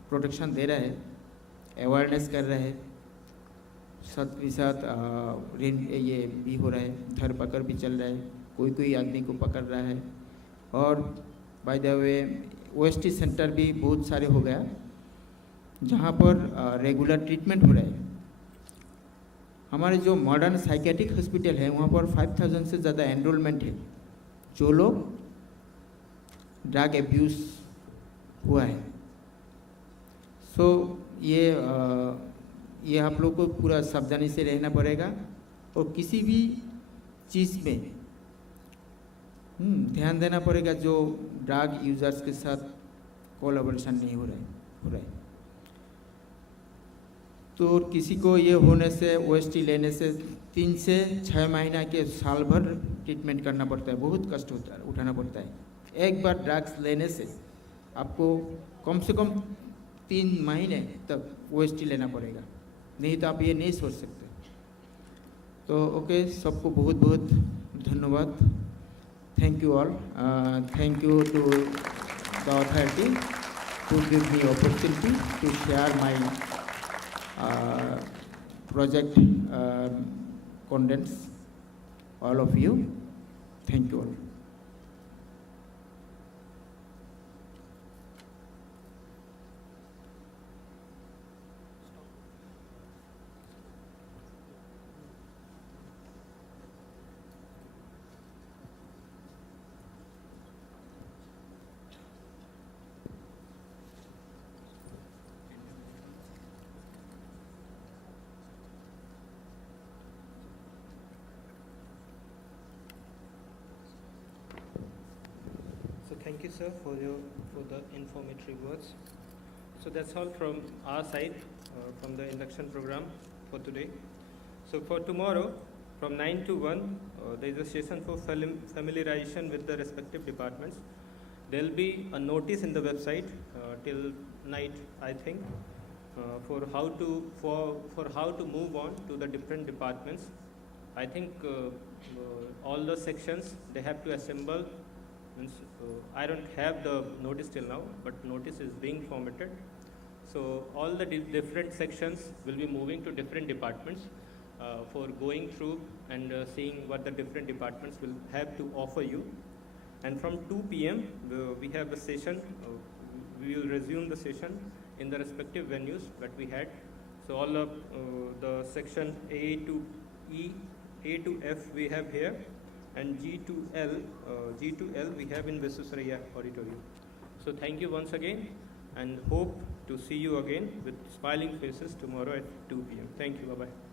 प्रोटेक्शन दे रहा है, अवेयरनेस कर रहा है, साथ ही साथ ये भी हो रहा है, धरपकड़ भी चल रहा है, कोई कोई आदमी को पकड़ रहा है। और by the way OST centre भी बहुत सारे हो गया जहाँ पर रेगुलर ट्रीटमेंट हो रहा है। हमारे जो मॉडर्न साइकेट्रिक हॉस्पिटल है वहाँ पर 5000 से ज़्यादा एनरोलमेंट है जो लोग ड्रग एब्यूज़ हुआ है। सो ये आप लोग को पूरा सावधानी से रहना पड़ेगा और किसी भी चीज़ में ध्यान देना पड़ेगा जो ड्रग यूजर्स के साथ कोलैबोरेशन नहीं हो रहा है। तो किसी को ये होने से, ओएसटी लेने से 3 से 6 महीना के साल भर ट्रीटमेंट करना पड़ता है, बहुत कष्ट उठाना पड़ता है। एक बार ड्रग्स लेने से आपको कम से कम 3 महीने तक ओएसटी लेना पड़ेगा, नहीं तो आप ये नहीं सोच सकते। तो ओके, सबको बहुत बहुत धन्यवाद। Thank you all. Thank you to the authority to give me opportunity to share my project contents, all of you. Thank you all. So thank you, sir, for the informative words. So that's all from our side, from the induction program for today. So for tomorrow, from 9 to 1, there is a session for familiarization with the respective departments. There will be a notice in the website till night, I think, for how to move on to the different departments. I think all the sections they have to assemble. I don't have the notice till now, but notice is being formatted. So all the different sections will be moving to different departments for going through and seeing what the different departments will have to offer you. And from 2 p.m. We have a session. We will resume the session in the respective venues that we had. So all of the section A to E, A to F we have here, and G to L we have in Visvesvaraya Auditorium. So thank you once again, and hope to see you again with smiling faces tomorrow at 2 p.m. Thank you. Bye-bye.